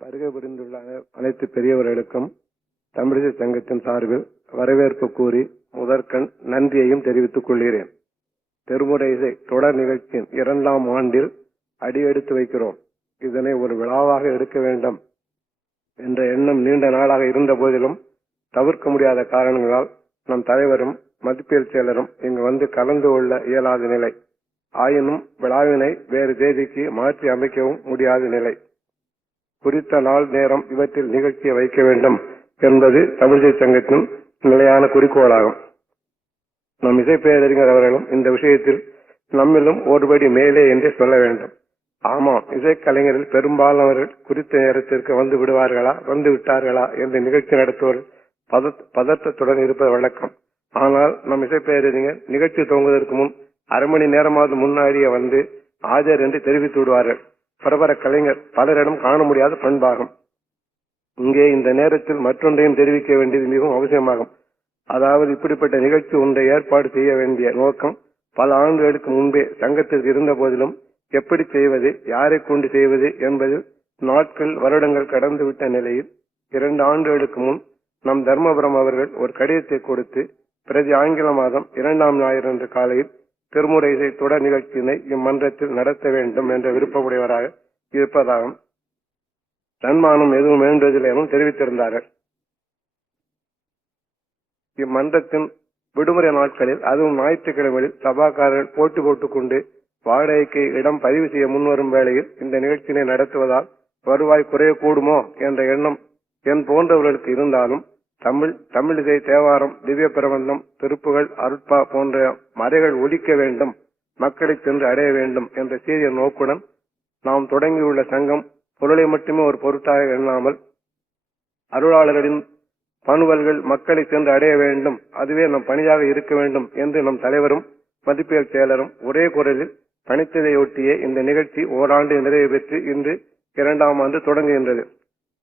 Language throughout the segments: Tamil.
வருகை புரிந்துள்ள அனைத்து பெரியவர்களுக்கும் தமிழிசை சங்கத்தின் சார்பில் வரவேற்பு கூறி முதற்கண் நன்றியையும் தெரிவித்துக் கொள்கிறேன். திருமுறை இசை தொடர் நிகழ்ச்சியின் 2ஆம் ஆண்டில் அடியெடுத்து வைக்கிறோம். இதனை ஒரு விழாவாக எடுக்க வேண்டும் என்ற எண்ணம் நீண்ட நாளாக இருந்த போதிலும் தவிர்க்க முடியாத காரணங்களால் நம் தலைவரும் மதிப்பியல் செயலரும் இங்கு வந்து கலந்து கொள்ள இயலாத நிலை. ஆயினும் விழாவினை வேறு தேதிக்கு மாற்றி அமைக்கவும் முடியாத நிலை. குறித்த நாள் நேரம் இவற்றில் நிகழ்ச்சியை வைக்க வேண்டும் என்பது தமிழிசை சங்கத்தின் நிலையான குறிக்கோளாகும். நம் இசைப்பேரறிஞர் அவர்களும் இந்த விஷயத்தில் நம்மிலும் ஒருபடி மேலே என்றே சொல்ல வேண்டும். ஆமாம், இசைக்கலைஞரில் பெரும்பாலானவர்கள் குறித்த நேரத்திற்கு வந்து விடுவார்களா, வந்து விட்டார்களா என்று நிகழ்ச்சி நடத்துவோர் பதற்றத்துடன் இருப்பது வழக்கம். ஆனால் நம் இசைப்பேரறிஞர் நிகழ்ச்சி துவங்குவதற்கு முன் அரை மணி நேரமாவது முன்னாடியே வந்து ஆஜர் என்று தெரிவித்து விடுவார்கள். பரபர கலைஞர் பலரிடம் காண முடியாத பண்பாகும். இங்கே இந்த நேரத்தில் மற்றொன்றையும் தெரிவிக்க வேண்டியது மிகவும் அவசியமாகும். அதாவது, இப்படிப்பட்ட நிகழ்ச்சி ஒன்றை ஏற்பாடு செய்ய வேண்டிய நோக்கம் பல ஆண்டுகளுக்கு முன்பே சங்கத்திற்கு இருந்த போதிலும் எப்படி செய்வது, யாரை கொண்டு செய்வது என்பதில் நாட்கள் வருடங்கள் கடந்துவிட்ட நிலையில் 2 ஆண்டுகளுக்கு முன் நம் தர்மபுரம் அவர்கள் ஒரு கடிதத்தை கொடுத்து பிரதி ஆங்கில மாதம் 2ஆம் ஞாயிறு அன்று காலையில் திருமுறை இசை தொடர் நிகழ்ச்சியினை இம்மன்றத்தில் நடத்த வேண்டும் என்ற விருப்பமுடையவராக இருப்பதாகவும் தன்மானம் எதுவும் வேண்டுவதில்லை எனவும் தெரிவித்திருந்தார்கள். இம்மன்றத்தின் விடுமுறை நாட்களில், அதுவும் ஞாயிற்றுக்கிழமைகளில் சபாக்காரர்கள் போட்டி போட்டுக் கொண்டு வாடகைக்கு இடம் பதிவு செய்ய முன்வரும் வேளையில் இந்த நிகழ்ச்சியினை நடத்துவதால் வருவாய் குறையக்கூடுமோ என்ற எண்ணம் என் போன்றவர்களுக்கு இருந்தாலும் தமிழிசை, தேவாரம், திவ்ய பிரபந்தம், திருப்புகள், அருட்பா போன்ற மறைகள் ஒலிக்க வேண்டும், மக்களை சென்று அடைய வேண்டும் என்ற சீரிய நோக்குடன் நாம் தொடங்கியுள்ள சங்கம் பொருளை மட்டுமே ஒரு பொருட்டாக எண்ணாமல் அருளாளர்களின் பணுவல்கள் மக்களை சென்று அடைய வேண்டும், அதுவே நம் பணியாக இருக்க வேண்டும் என்று நம் தலைவரும் மதிப்பியல் செயலரும் ஒரே குரலில் பணித்ததையொட்டியே இந்த நிகழ்ச்சி ஓராண்டு நிறைவு பெற்று இன்று 2ஆம் ஆண்டு தொடங்குகின்றது.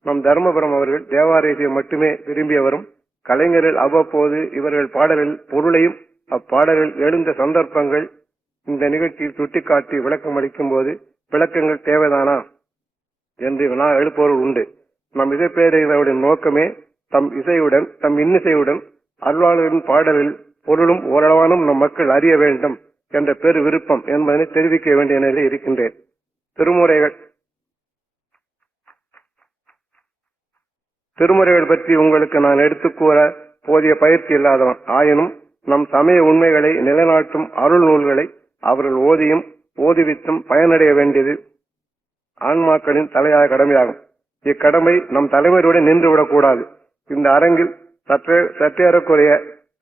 நம் தர்மபுரம் அவர்கள் தேவாரத்தை மட்டுமே விரும்பியவரும், கலைஞர்கள் அவ்வப்போது இவர்கள் பாடல்கள் பொருளையும் அப்பாடல்கள் எழுந்த சந்தர்ப்பங்கள் இந்த நிகழ்ச்சியில் சுட்டிக்காட்டி விளக்கம் அளிக்கும் போது விளக்கங்கள் தேவைதானா என்று வினா எழுப்பவர்கள் உண்டு. நம் இசைப்பேரறிஞர்களுடைய நோக்கமே தம் இசையுடன், தம் இன்னிசையுடன் அருளாளர்களின் பாடலில் பொருளும் ஓரளவானும் நம் மக்கள் அறிய வேண்டும் என்ற பெரு விருப்பம் என்பதனை தெரிவிக்க வேண்டிய நிலையில் இருக்கின்றேன். திருமுறைகள் பற்றி உங்களுக்கு நான் எடுத்துக் கூற போதிய பயிற்சி இல்லாதவன். ஆயினும் நம் சமய உண்மைகளை நிலைநாட்டும் அருள் நூல்களை அவர்கள் ஓதியும் ஓதுவித்தும் பயனடைய வேண்டியது ஆன்மாக்களின் தலையாய கடமையாகும். இக்கடமை நம் தலைமையுடன் நின்றுவிடக்கூடாது. இந்த அரங்கில் சற்றேறக்குறைய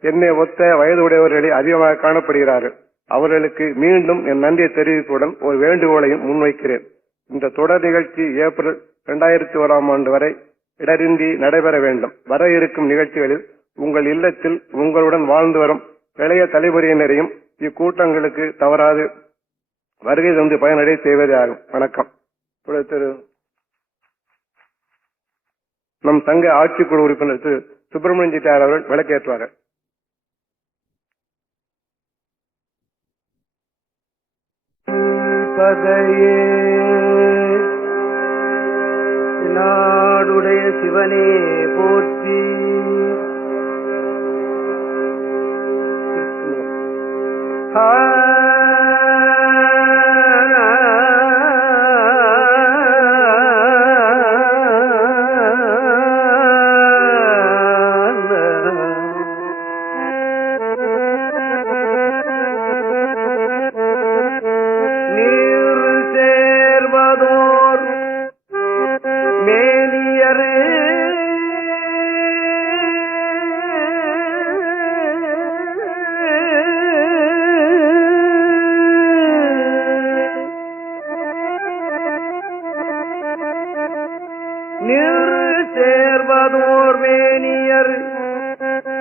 என்னை ஒத்த வயது உடையவர்களே அதிகமாக காணப்படுகிறார்கள். அவர்களுக்கு மீண்டும் என் நன்றியை தெரிவிப்புடன் ஒரு வேண்டுகோளையும் முன்வைக்கிறேன். இந்த தொடர் நிகழ்ச்சி ஏப்ரல் 2001ஆம் ஆண்டு வரை இடரின்றி நடைபெற வேண்டும். வர இருக்கும் நிகழ்ச்சிகளில் உங்கள் இல்லத்தில் உங்களுடன் வாழ்ந்து வரும் இளைய தலைமுறையினரையும் இக்கூட்டங்களுக்கு தவறாது வருகை தந்து பயனடை செய்வதே ஆகும். வணக்கம். திரு நம் சங்க ஆட்சிக்குழு உறுப்பினர் திரு சுப்பிரமணியன் செட்டியார் அவர்கள் விளக்கேற்றுவார்கள். பதையே நாடுடைய சிவனே போற்றி. சேர்வதோர் மேனியர்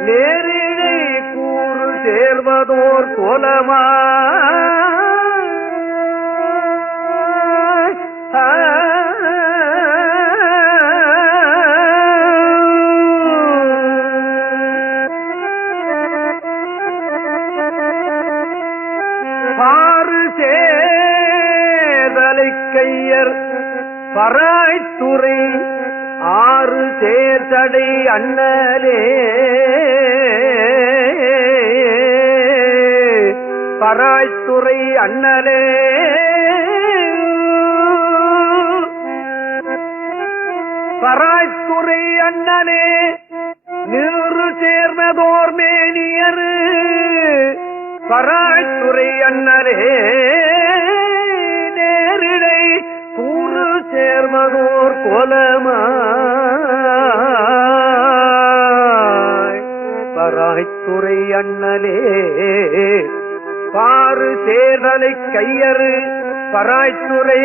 நேரிழை கூறு சேர்வதோர் கோலமா பாரு சேதலை கையர் பராய்த்துறை ஆறு சேர்த்தடை அண்ணலே பராய்த்துறை அண்ணலே பராய்த்துறை அண்ணலே நீரு சேர்ந்ததோர் மேனியரு பராய்த்துறை அண்ணலே நேரிடை கூறு சேர்ந்ததோர் கோலமாய் பராய்த்துறை அண்ணலே பாரு சேர்தலை கையறு பராய்த்துறை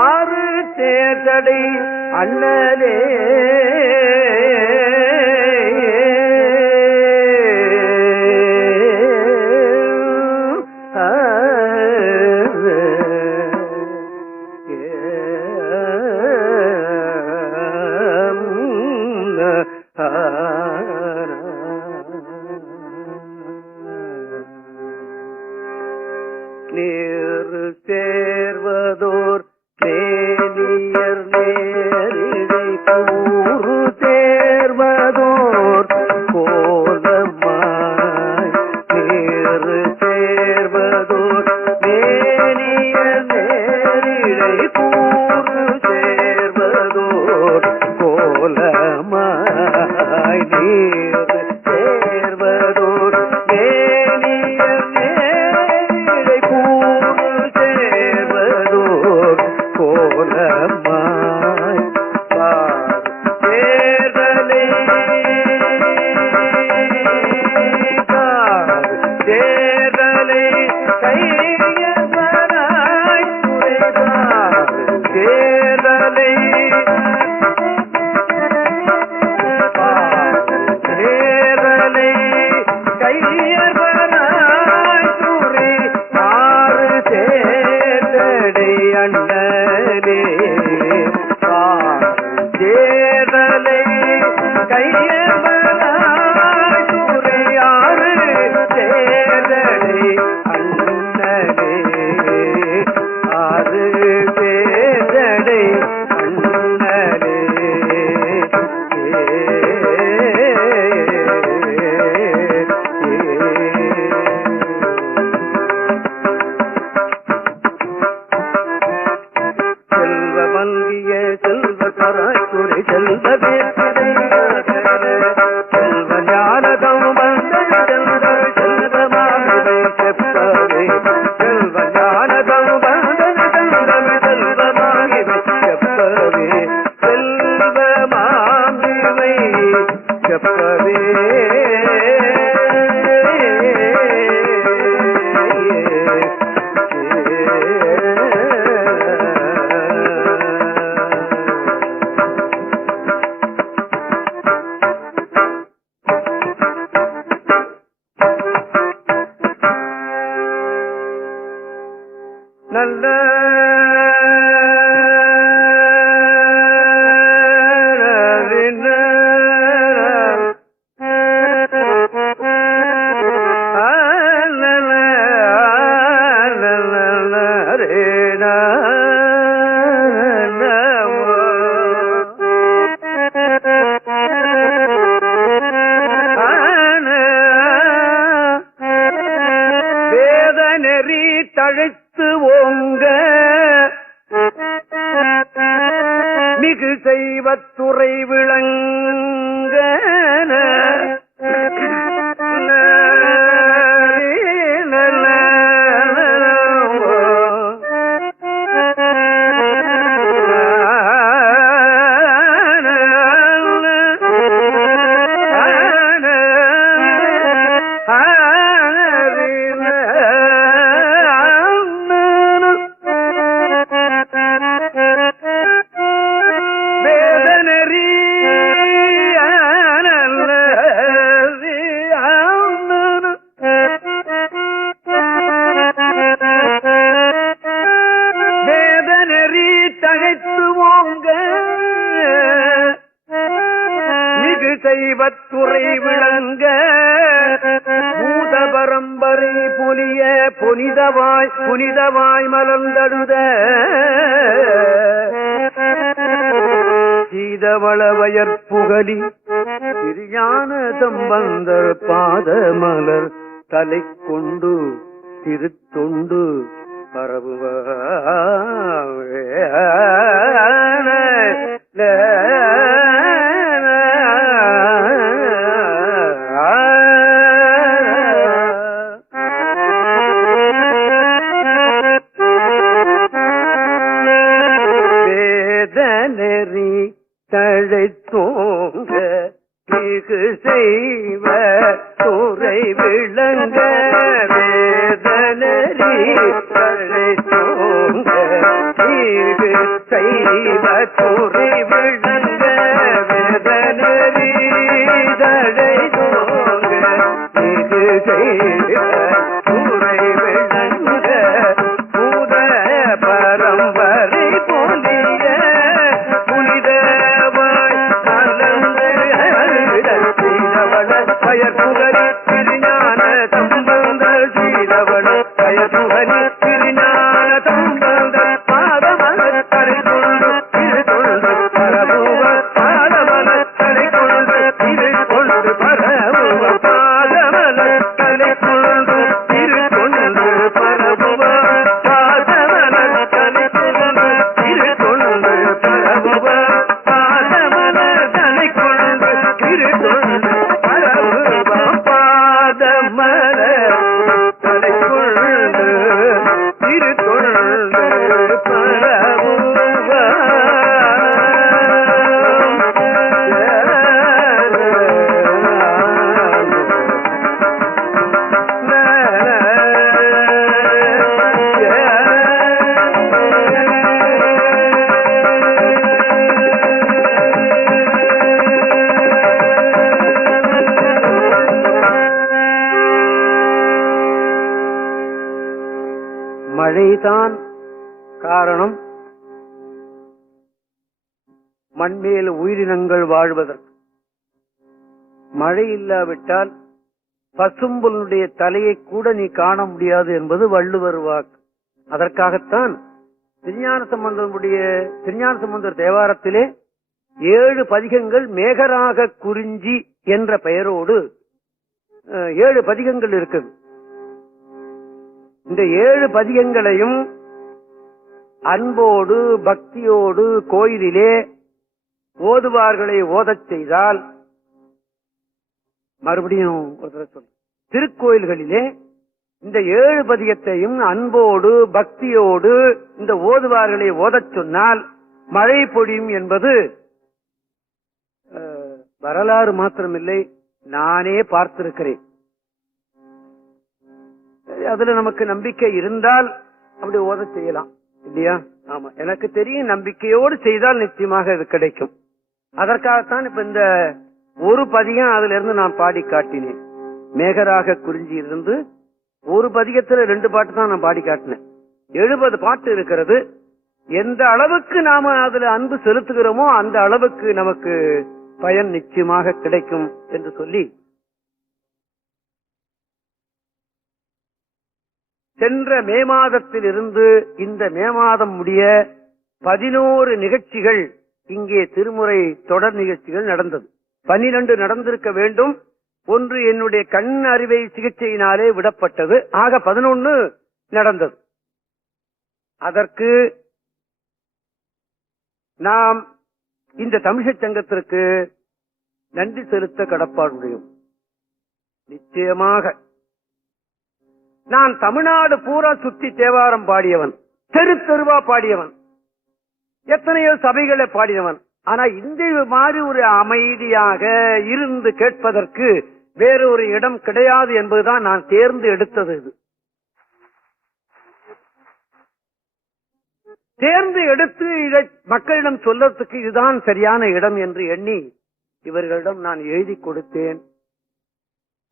ஆறு சேர்தடை அண்ணலே நீர் சேர்வதோர் நேரியர் நேரிடை கூறு சேர்வதோர் கோலமாய் நீர் சேர்வதோர் நேரியர் நேரிடை கூறு சேர்வதோர் கோலமாய் நீர் சேர்வதோர் நேரியர் நேரிடை கூறு சேர்வதோர் கோலமாய் பார் சேர்தலை சேர்தலை கையவராய் துறைதார் சேர்தலை சேர்தலை கையவராய் துறை ஆறு சேர்தடை அண்ணலே சேர்தலை கையவராய் துறை ஆறு சேர்தடை அண்ணலே ஆறு சேர்தடை அண்ணலே செல்வ மல்கிய செல்வ பராய்த்துறை செல்வ வேற்றிடை செல்வ ஞானதம் வந்த செல்வ செல்வமாகவே செப்பவே செல்வ ஞானதம் வந்த செல்வமாகவே செப்பவே செல்வமாகவே செப்பவே நல்ல வேதநெறி தழைத்து ஓங்க மிகு செய்வத்துறை விளங்க செய்வத்துறை விளங்க பூதபரம்ப வரை பொலிய புனிதவாய் மலர்ந்தடுத சீதவள வயற்புகலி திருஞான சம்பந்தர் பாதமலர் தலை கொண்டு திருத்தொண்டு வேதனரி தழைத்தோங்க மிகு செய்வ துறை விளங்க வேதனரி தழைத்தோங்க மிகு செய்வ துறை விளங்க வேதனரி தழைத்தோங்க மிகு செய்வ துறை விளங்க பூத பரம்பரை போலிய புனிதவாய் பயர்புகரி திருஞான சம்பந்த சீதவள பயர்புகரி திருஞான சம்பந்த பாதமலர் தலை கொண்டு திரு கொண்டு பரபுவ பாதமலர் தலை கொண்டு திரு கொண்டு பரபுவ பாதமலர் தலை கொண்டு திரு கொண்டு பரபுவ பாதமலர் தலை கொண்டு திரு கொண்டு பரபுவ பாதமலர் தலை கொண்டு திரு கொண்டு மழைதான் காரணம் மண்மேல் உயிரினங்கள் வாழ்வதற்கு. மழை இல்லாவிட்டால் பசும்புல்லுடைய தலையை கூட நீ காண முடியாது என்பது வள்ளுவர் வாக்கு. அதற்காகத்தான் திருஞான சம்பந்தர் தேவாரத்திலே 7 பதிகங்கள் மேகராக குறிஞ்சி என்ற பெயரோடு 7 பதிகங்கள் இருக்குது. இந்த 7 பதிகங்களையும் அன்போடு பக்தியோடு கோயிலிலே ஓதுவார்களை ஓதச் செய்தால், மறுபடியும் திருக்கோயில்களிலே இந்த 7 பதிகத்தையும் அன்போடு பக்தியோடு இந்த ஓதுவார்களை ஓதச் சொன்னால் மழை பொழியும் என்பது வரலாறு மாத்திரமில்லை, நானே பார்த்திருக்கிறேன். அதுல நமக்கு நம்பிக்கை இருந்தால் அப்படி ஓத செய்யலாம் இல்லையா? ஆமா, எனக்கு தெரியும். நம்பிக்கையோடு செய்தால் நிச்சயமாக இது கிடைக்கும். அதற்காகத்தான் இப்ப இந்த ஒரு பதிகம் அதுல இருந்து நான் பாடி காட்டினேன். மேகராக குறிஞ்சி இருந்து ஒரு பதிகத்துல 2 பாட்டு தான் நான் பாடி காட்டினேன். 70 பாட்டு இருக்கிறது. எந்த அளவுக்கு நாம அதுல அன்பு செலுத்துகிறோமோ அந்த அளவுக்கு நமக்கு பயன் நிச்சயமாக கிடைக்கும் என்று சொல்லி, சென்ற மே மாதத்தில் இருந்து இந்த மே மாதம் முடிய 11 நிகழ்ச்சிகள் இங்கே திருமுறை தொடர் நிகழ்ச்சிகள் நடந்தது. 12 நடந்திருக்க வேண்டும். ஒன்று என்னுடைய கண் அறுவை சிகிச்சையினாலே விடப்பட்டது. ஆக 11 நடந்தது. அதற்கு நாம் இந்த தமிழ்ச் சங்கத்திற்கு நன்றி செலுத்த கடப்பாடுடையோம். நிச்சயமாக நான் தமிழ்நாடு பூரா சுற்றி தேவாரம் பாடியவன், தெரு தெருவா பாடியவன், எத்தனையோ சபைகளை பாடினவன். ஆனா இந்த மாதிரி ஒரு அமைதியாக இருந்து கேட்பதற்கு வேறொரு இடம் கிடையாது என்பதுதான் நான் தேர்ந்து எடுத்தது. இது தேர்ந்து எடுத்து இதை மக்களிடம் சொல்லறதுக்கு இதுதான் சரியான இடம் என்று எண்ணி இவர்களிடம் நான் எழுதி கொடுத்தேன்.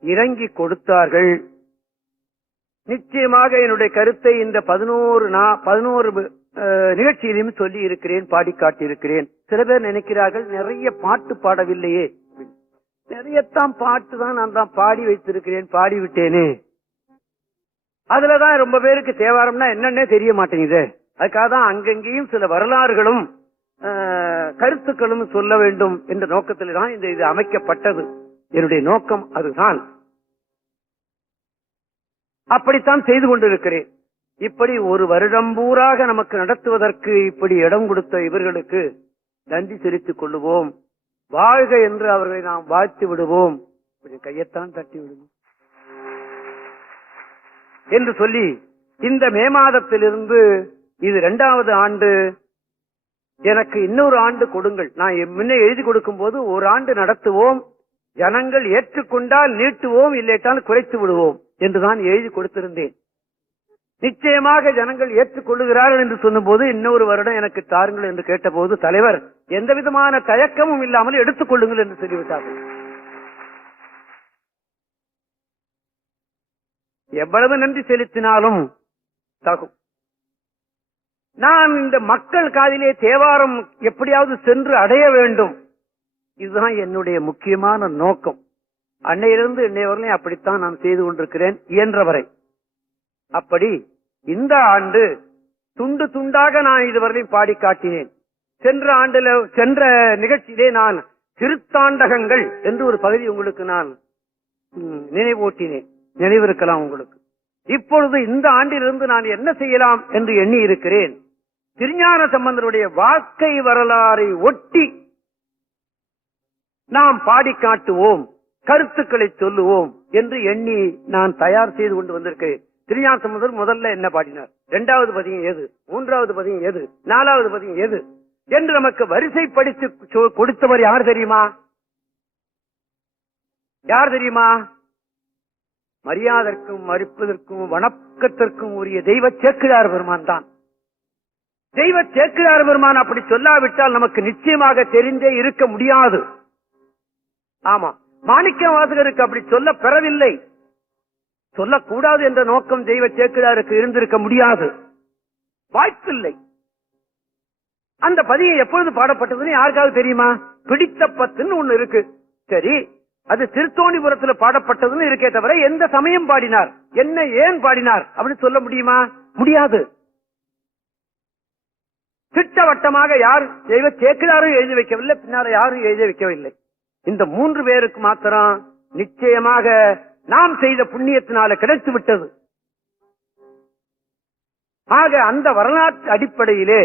இறங்கி கொடுத்தார்கள். நிச்சயமாக என்னுடைய கருத்தை இந்த 11 நிகழ்ச்சியிலும் சொல்லி இருக்கிறேன், பாடி காட்டியிருக்கிறேன். சில பேர் நினைக்கிறார்கள் நிறைய பாட்டு பாடவில்லையே. நிறையத்தான் பாட்டு தான் நான் தான் பாடி வைத்திருக்கிறேன், பாடிவிட்டேனே. அதுலதான் ரொம்ப பேருக்கு தேவாரம்னா என்னன்னே தெரிய மாட்டேங்குது. அதுக்காக தான் அங்கங்கேயும் சில வரலாறுகளும் கருத்துக்களும் சொல்ல வேண்டும் என்ற நோக்கத்தில் தான் இந்த இது அமைக்கப்பட்டது. என்னுடைய நோக்கம் அதுதான். அப்படித்தான் செய்து கொண்டிருக்கிறேன். இப்படி ஒரு வருடம் பூராக நமக்கு நடத்துவதற்கு இப்படி இடம் கொடுத்த இவர்களுக்கு நன்றி செலுத்திக் கொள்ளுவோம். வாழ்க என்று அவர்களை நாம் வாழ்த்து விடுவோம். கையத்தான் தட்டி விடுவோம் என்று சொல்லி இந்த மே மாதத்திலிருந்து இது 2வது ஆண்டு. எனக்கு இன்னொரு ஆண்டு கொடுங்கள். நான் முன்ன எழுதி கொடுக்கும் போது ஒரு ஆண்டு நடத்துவோம், ஜனங்கள் ஏற்றுக்கொண்டால் நீட்டுவோம், இல்லைட்டால் குறைத்து விடுவோம் என்றுதான் எழுதி கொடுத்திருந்தேன். நிச்சயமாக ஜனங்கள் ஏற்றுக்கொள்ளுகிறார்கள் என்று சொன்னும் போது இன்னொரு வருடம் எனக்கு தாருங்கள் என்று கேட்டபோது தலைவர் எந்த விதமான தயக்கமும் இல்லாமல் எடுத்துக் கொள்ளுங்கள் என்று சொல்லிவிட்டார்கள். எவ்வளவு நன்றி செலுத்தினாலும் தகும். நான் இந்த மக்கள் காதிலே தேவாரம் எப்படியாவது சென்று அடைய வேண்டும். இதுதான் என்னுடைய முக்கியமான நோக்கம். அன்னையிலிருந்து இன்னை வரலையும் அப்படித்தான் நான் செய்து கொண்டிருக்கிறேன் இயன்றவரை. அப்படி இந்த ஆண்டு துண்டு துண்டாக நான் இதுவரையும் பாடி காட்டினேன். சென்ற நிகழ்ச்சியிலே நான் திருத்தாண்டகங்கள் என்று ஒரு பகுதி உங்களுக்கு நான் நினைவூட்டினேன். நினைவிருக்கலாம் உங்களுக்கு. இப்பொழுது இந்த ஆண்டிலிருந்து நான் என்ன செய்யலாம் என்று எண்ணி இருக்கிறேன். திருஞான சம்பந்தருடைய வாழ்க்கை வரலாறை ஒட்டி நாம் பாடி காட்டுவோம், கருத்துக்களை சொல்லுவோம் என்று எண்ணி நான் தயார் செய்து கொண்டு வந்திருக்கிறேன். திருஞான சம்பந்தர் முதல்ல என்ன பாடினார், 2வது பதிகம் எது, 3வது பதிகம் எது, 4வது பதிகம் எது என்று நமக்கு வரிசைப்படுத்தி கொடுத்தவர் யார் தெரியுமா? யார் தெரியுமா? மரியாதற்கும் மறுப்பதற்கும் வணக்கத்திற்கும் உரிய தெய்வ சேக்கிழார் பெருமான் தான். தெய்வ சேக்கிழார் பெருமான் அப்படி சொல்லாவிட்டால் நமக்கு நிச்சயமாக தெரிந்தே இருக்க முடியாது. ஆமா, மாணிக்க வாசகருக்கு அப்படி சொல்ல பெறவில்லை, சொல்லக்கூடாது என்ற நோக்கம் தெய்வ சேக்கிழாருக்கு இருந்திருக்க முடியாது, வாய்ப்பில்லை. அந்த பதியம் எப்பொழுது பாடப்பட்டதுன்னு யாருக்காவது தெரியுமா? பிடித்த பத்துன்னு ஒண்ணு இருக்கு. சரி, அது திருத்தோணிபுரத்துல பாடப்பட்டதுன்னு இருக்கே தவிர எந்த சமயம் பாடினார், என்ன ஏன் பாடினார் அப்படின்னு சொல்ல முடியுமா? முடியாது. திட்டவட்டமாக யார் தெய்வ சேக்கிழாரும் எழுதி வைக்கவில்லை, பின்னால யாரும் எழுதி வைக்கவில்லை. இந்த 3 பேருக்கு மாத்திரம் நிச்சயமாக நாம் செய்த புண்ணியத்தினால கிடைத்து விட்டது. ஆக அந்த வரலாற்று அடிப்படையிலே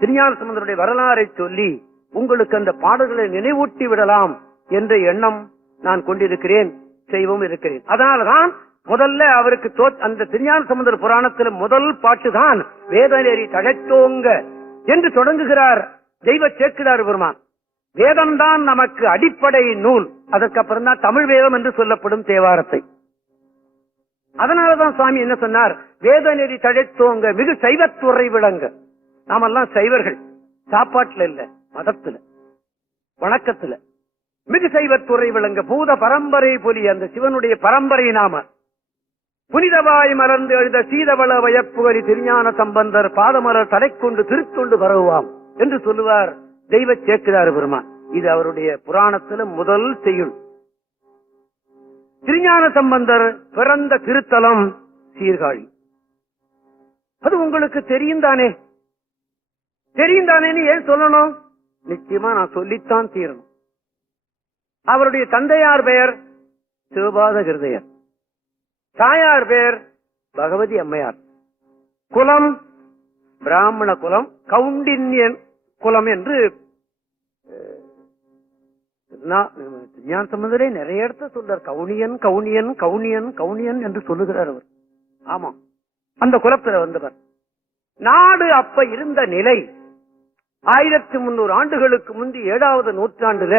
திருஞான சம்பந்தருடைய வரலாறை சொல்லி உங்களுக்கு அந்த பாடல்களை நினைவூட்டி விடலாம் என்ற எண்ணம் நான் கொண்டிருக்கிறேன், செய்வோம் இருக்கிறேன். அதனால்தான் முதல்ல அவருக்கு அந்த திருஞான சம்பந்தர் புராணத்தில் முதல் பாட்டுதான் வேதநெறி தழைத்தோங்க என்று தொடங்குகிறார் தெய்வ சேக்கிழார் பெருமான். வேதம்தான் நமக்கு அடிப்படை நூல், அதற்கப்புறம் தான் தமிழ் வேதம் என்று சொல்லப்படும் தேவாரத்தை. அதனாலதான் சுவாமி என்ன சொன்னார், வேதநெறி தழைத்தோங்க மிகு சைவத்துறை விளங்க. நாமெல்லாம் சைவர்கள், சாப்பாட்டுல இல்ல, மதத்துல, வணக்கத்துல. மிகு சைவத்துறை விளங்க பூத பரம்பரை பொலி, அந்த சிவனுடைய பரம்பரை நாம. புனிதவாய் மலர்ந்து எழுத சீதவள வயப்புகரி திருஞான சம்பந்தர் பாதமலர் தலை கொண்டு திருத்தொண்டு பரவுவாம் என்று சொல்லுவார் தெய்வ சேக்கிழார் பெருமான். இது அவருடைய புராணத்துல முதல் செய்யுள். திருஞான சம்பந்தர் பிறந்த திருத்தலம் சீர்காழி. அது உங்களுக்கு தெரியும் தானே? தெரியும் தானேன்னு ஏன் சொல்லணும்? நிச்சயமா நான் சொல்லித்தான் தீரணும். அவருடைய தந்தையார் பெயர் சிவபாத ஹிருதயர், தாயார் பெயர் பகவதி அம்மையார். குலம் பிராமண குலம், கவுண்டின்யன் குலம் என்று ஞான சம்பந்தரே நிறைய இடத்த சொல்றார். கவுனியன் கவுனியன் கவுனியன் கவுனியன் என்று சொல்லுகிறார் அவர். ஆமா, அந்த குலத்துல வந்தவர். நாடு அப்ப இருந்த நிலை 1300 ஆண்டுகளுக்கு முந்தி 7வது நூற்றாண்டுல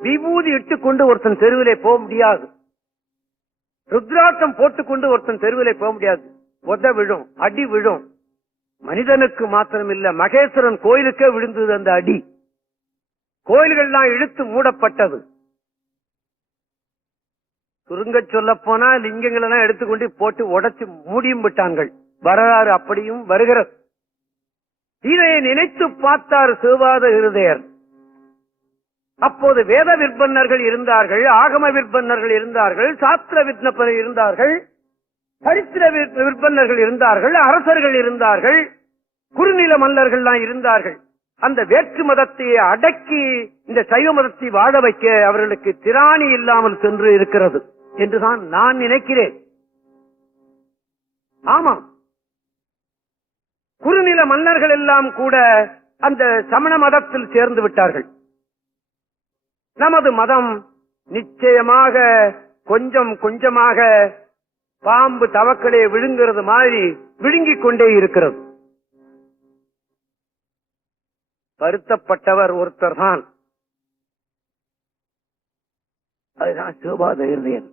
விபூதி இட்டுக்கொண்டு ஒருத்தன் தெருவிலே போக முடியாது, ருத்ராட்சம் போட்டுக்கொண்டு ஒருத்தன் தெருவிலே போக முடியாது. உத விழும், அடி விழும். மனிதனுக்கு மாத்திரம் இல்ல, மகேஸ்வரன் கோயிலுக்கே விழுந்தது அந்த அடி. கோயில்கள்லாம் இழுத்து மூடப்பட்டது. சுருங்க சொல்ல போனா லிங்கங்கள் எல்லாம் எடுத்துக்கொண்டு போட்டு உடைச்சு மூடியும் விட்டாங்கள். வரலாறு அப்படியும் வருகிறது. இதை நினைத்து பார்த்தார் சிவபாத ஹிருதயர். அப்போது வேத விற்பன்னர்கள் இருந்தார்கள், ஆகம விற்பன்னர்கள் இருந்தார்கள், சாஸ்திர விற்பனர் இருந்தார்கள். சரித்திர விற்பனர்கள் இருந்தார்கள், அரசர்கள் இருந்தார்கள், குறுநில மல்லர்கள்லாம் இருந்தார்கள். அந்த வேற்று மதத்தை அடக்கி இந்த சைவ மதத்தை வாழ வைக்க அவர்களுக்கு திராணி இல்லாமல் சென்று இருக்கிறது என்றுதான் நான் நினைக்கிறேன். ஆமா, குறுநில மன்னர்கள் எல்லாம் கூட அந்த சமண மதத்தில் சேர்ந்து விட்டார்கள். நமது மதம் நிச்சயமாக கொஞ்சம் கொஞ்சமாக பாம்பு தவக்களே விழுங்குறது மாதிரி விழுங்கிக் கொண்டே இருக்கிறது. வருத்தப்பட்டவர் ஒருத்தர் தான், அதுதான் சிவபாதகிருதயர்.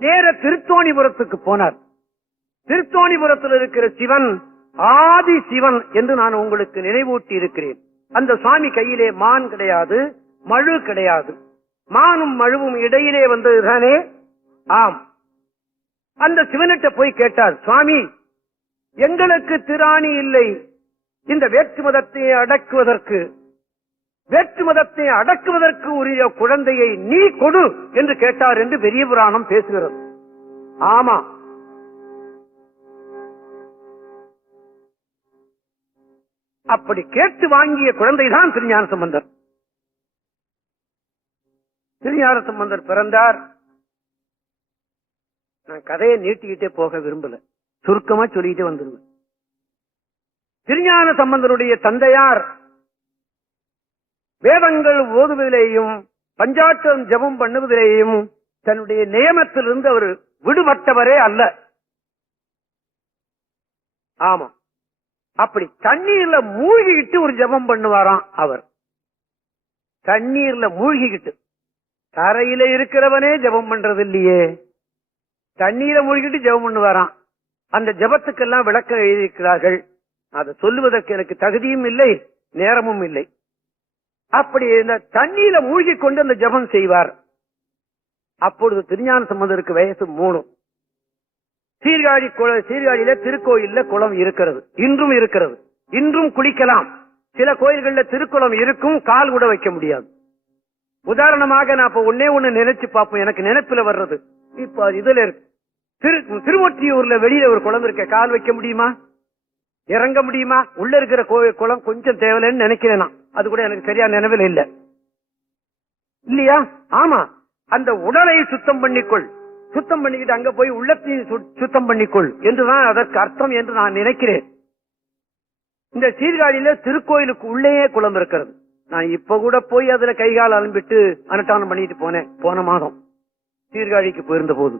நேர திருத்தோணிபுரத்துக்கு போனார். திருத்தோணிபுரத்தில் இருக்கிற சிவன் ஆதி சிவன் என்று நான் உங்களுக்கு நினைவூட்டி இருக்கிறேன். அந்த சுவாமி கையிலே மான் கிடையாது, மழு கிடையாது. மானும் மழுவும் இடையிலே வந்ததுதானே? ஆம். அந்த சிவனிட்ட போய் கேட்டார், சுவாமி, எங்களுக்கு திராணி இல்லை இந்த வேற்று மதத்தை அடக்குவதற்கு, வேற்று மதத்தை அடக்குவதற்கு உரிய குழந்தையை நீ கொடு என்று கேட்டார் என்று பெரிய புராணம் பேசுகிறது. ஆமா, அப்படி கேட்டு வாங்கிய குழந்தைதான் திருஞான சம்பந்தர். திருஞான சம்பந்தர் பிறந்தார். நான் கதையை நீட்டிக்கிட்டே போக விரும்பல, சுருக்கமா சொல்லிக்கிட்டே வந்துருவேன். திருஞான சம்பந்தருடைய தந்தையார் வேதங்கள் ஓதுவதிலேயும் பஞ்சாட்சரம் ஜபம் பண்ணுவதிலேயும் தன்னுடைய நியமத்திலிருந்து அவர் விடுபட்டவரே அல்ல. ஆமா, அப்படி தண்ணீர்ல மூழ்கிக்கிட்டு ஒரு ஜபம் பண்ணுவாராம் அவர். தண்ணீர்ல மூழ்கிக்கிட்டு, தரையில இருக்கிறவனே ஜபம் பண்றது இல்லையே, தண்ணீர மூழ்கிட்டு ஜபம் பண்ணுவாராம். அந்த ஜபத்துக்கெல்லாம் விளக்கம் எழுதியிருக்கிறார்கள். அதை சொல்லுவதற்கு எனக்கு தகுதியும் இல்லை, நேரமும் இல்லை. அப்படி இந்த தண்ணீர மூழ்கி கொண்டு அந்த ஜபம் செய்வார். அப்பொழுது திருஞான சம்பந்தருக்கு வயசு 3. சீர்காழியில திருக்கோயில்ல குளம் இருக்கிறது, இன்றும் இருக்கிறது. இன்றும் குளிக்கலாம். சில கோயில்கள்ல திருக்குளம் இருக்கும், கால் கூட வைக்க முடியாது. உதாரணமாக நான் இப்ப ஒன்னே ஒண்ணு நினைச்சு பார்ப்போம், எனக்கு நினைப்புல வர்றது. இப்ப இதுல இருக்கு, திருவொற்றியூர்ல வெளியில ஒரு குளம் இருக்க, கால் வைக்க முடியுமா? இறங்க முடியுமா? உள்ள இருக்கிற குளம் கொஞ்சம் தேவையில்லைன்னு நினைக்கிறேன். அது கூட எனக்கு சரியா நினைவில் இல்ல, இல்லையா? ஆமா, அந்த உடலை சுத்தம் பண்ணிக்கொள், சுத்தம் பண்ணிக்கிட்டு அங்க போய் உள்ளத்தையும் சுத்தம் பண்ணிக்கொள் என்றுதான் அதற்கு அர்த்தம் என்று நான் நினைக்கிறேன். இந்த சீர்காழியில திருக்கோயிலுக்கு உள்ளேயே குளம் இருக்கிறது. நான் இப்ப கூட போய் அதுல கைகால் அலம்பிட்டு அனுஷ்டானம் பண்ணிட்டு போனேன், போன மாதம் சீர்காழிக்கு போயிருந்த போது.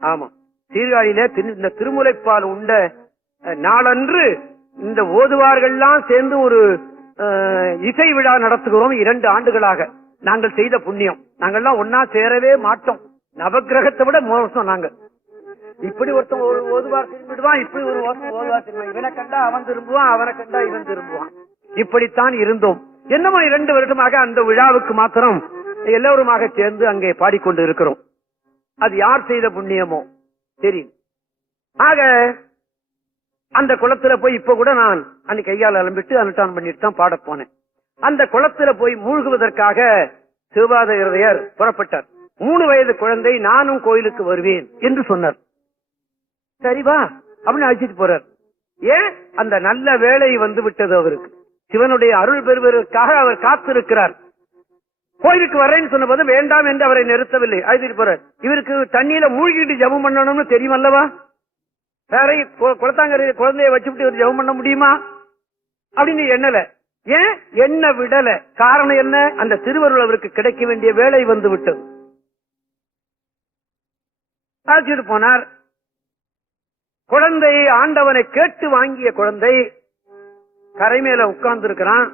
ஆமா, சீர்காழியில இந்த திருமுலைப்பால் உண்ட நாளன்று இந்த ஓதுவார்கள்லாம் சேர்ந்து ஒரு இசை விழா நடத்துகிறோம். 2 ஆண்டுகளாக நாங்கள் செய்த புண்ணியம். நாங்கள்லாம் ஒன்னா சேரவே மாட்டோம், நவக்கிரகத்தை விட மோசம் நாங்க. இப்படி ஒருத்தன் ஓதுவார் திரும்பிடுவான், இப்படி ஒரு ஓதுவார் திரும்ப, இவனை கண்டா அவன் திரும்புவான், அவனை கண்டா இவன் திரும்புவான். இப்படித்தான் இருந்தோம். என்னமோ 2 வருடமாக அந்த விழாவுக்கு மாத்திரம் எல்லோருமாக சேர்ந்து அங்கே பாடிக்கொண்டு இருக்கிறோம். அது யார் செய்த புண்ணியமோ தெரியும். ஆக அந்த குளத்துல போய் இப்ப கூட நான் அன்னைக்கு கையால் அலம்பிட்டு அனுஷ்டானம் பண்ணிட்டு தான் பாட போனேன். அந்த குளத்துல போய் மூழ்குவதற்காக சிவபாதகிருதயர் புறப்பட்டார். 3 வயது குழந்தை, நானும் கோயிலுக்கு வருவேன் என்று சொன்னார். சரிவா அப்படின்னு அழைச்சிட்டு போறார். ஏன்? அந்த நல்ல வேலை வந்து விட்டது அவருக்கு. சிவனுடைய அருள் பெறுவதற்காக அவர் காத்திருக்கிறார். கோயிலுக்கு வரேன்னு சொன்ன போது வேண்டாம் என்று அவரை நிறுத்தவில்லை, அழைச்சிட்டு போறார். இவருக்கு தண்ணியில மூழ்கிட்டு ஜபம் பண்ணணும்னு தெரியும் அல்லவா? வேற குளத்தாங்கரையில குழந்தைய வச்சுட்டு ஒரு ஜபம் பண்ண முடியுமா அப்படின்னு எண்ணல. ஏன் என்ன விடல? காரணம் என்ன? அந்த திருவருள் அவருக்கு கிடைக்க வேண்டிய வேலை வந்து விட்டது. அழைச்சிட்டு போனார். குழந்தை ஆண்டவனை கேட்டு வாங்கிய குழந்தை கரை மேல உட்கார்ந்து இருக்கிறான்.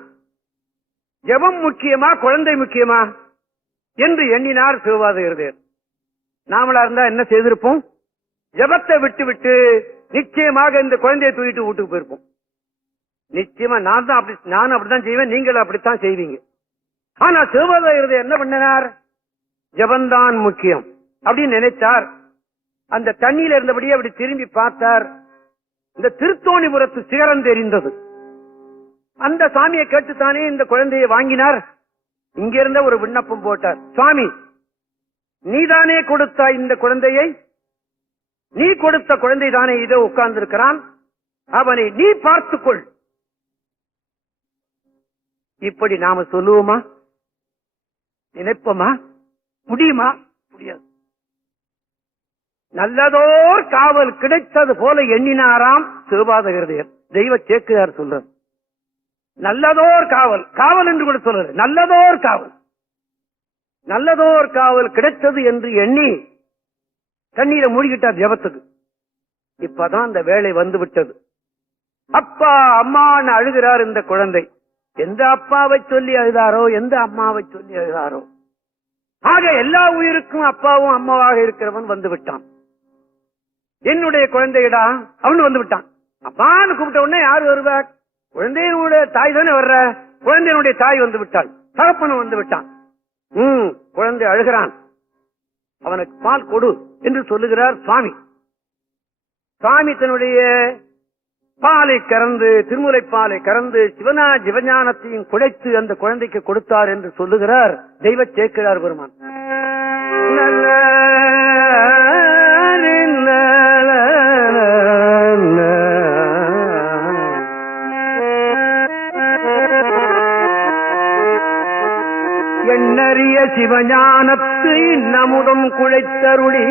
ஜபம் முக்கியமா குழந்தை முக்கியமா என்று எண்ணினார் சிவபாதகிருதயர். நாமளா இருந்தா என்ன செய்திருப்போம்? ஜபத்தை விட்டு விட்டு நிச்சயமாக இந்த குழந்தையை தூக்கிட்டு வீட்டுக்கு போயிருப்போம். நிச்சயமா நானும் அப்படித்தான் செய்வேன், நீங்கள் அப்படித்தான் செய்வீங்க. ஆனா சிவபாதகிருதயர் என்ன பண்ணினார்? ஜபந்தான் முக்கியம் அப்படின்னு நினைத்தார். அந்த தண்ணியில இருந்தபடியே அப்படி திரும்பி பார்த்தார். இந்த திருத்தோணிபுரத்து சிகரம் தெரிந்தது. அந்த சாமியை கேட்டுத்தானே இந்த குழந்தையை வாங்கினார். இங்க இருந்த ஒரு விண்ணப்பம் போட்டார். சுவாமி, நீதானே கொடுத்தாய் இந்த குழந்தையை, நீ கொடுத்த குழந்தை தானே இதோ உட்கார்ந்து இருக்கிறான், அவனை நீ பார்த்துக்கொள். இப்படி நாம சொல்லுவோமா? நினைப்போமா? முடியுமா? முடியாது. நல்லதோர் காவல் கிடைத்தது போல எண்ணினாராம் சிவபாதகிருதயர். தெய்வ சேக்கிழார் சொல்றார், நல்லதோர் காவல், காவல் என்று கூட சொல்றாரு, நல்லதோர் காவல், நல்லதோர் காவல் கிடைத்தது என்று எண்ணி தண்ணீரை மூழ்கிட்டார் ஜபத்துக்கு. இப்பதான் அந்த வேலை வந்து விட்டது. அப்பா அம்மான்னு அழுகிறார் இந்த குழந்தை. எந்த அப்பாவை சொல்லி அழுதாரோ, எந்த அம்மாவை சொல்லி அழுதாரோ. ஆக எல்லா உயிருக்கும் அப்பாவும் அம்மாவாக இருக்கிறவன் வந்து விட்டான். என்னுடைய குழந்தையிடா அவனு வந்து விட்டான். அப்பான்னு கூப்பிட்ட உடனே யார் வருவார்? குழந்தையினுடைய தாய் தானே வர்ற. குழந்தையினுடைய தாய் வந்து விட்டாள், தகப்பனும் வந்து விட்டான். குழந்தை அழுகிறான், அவனுக்கு பால் கொடு என்று சொல்லுகிறார் சுவாமி. சுவாமி தன்னுடைய பாலை கறந்து, திருமுலை பாலை கறந்து சிவஞானத்தையும் குடைத்து அந்த குழந்தைக்கு கொடுத்தார் என்று சொல்லுகிறார் தெய்வ சேக்கிழார் பெருமான். எண்ணறிய சிவஞானத்து இன்னமுதம் குழைத்தருளி.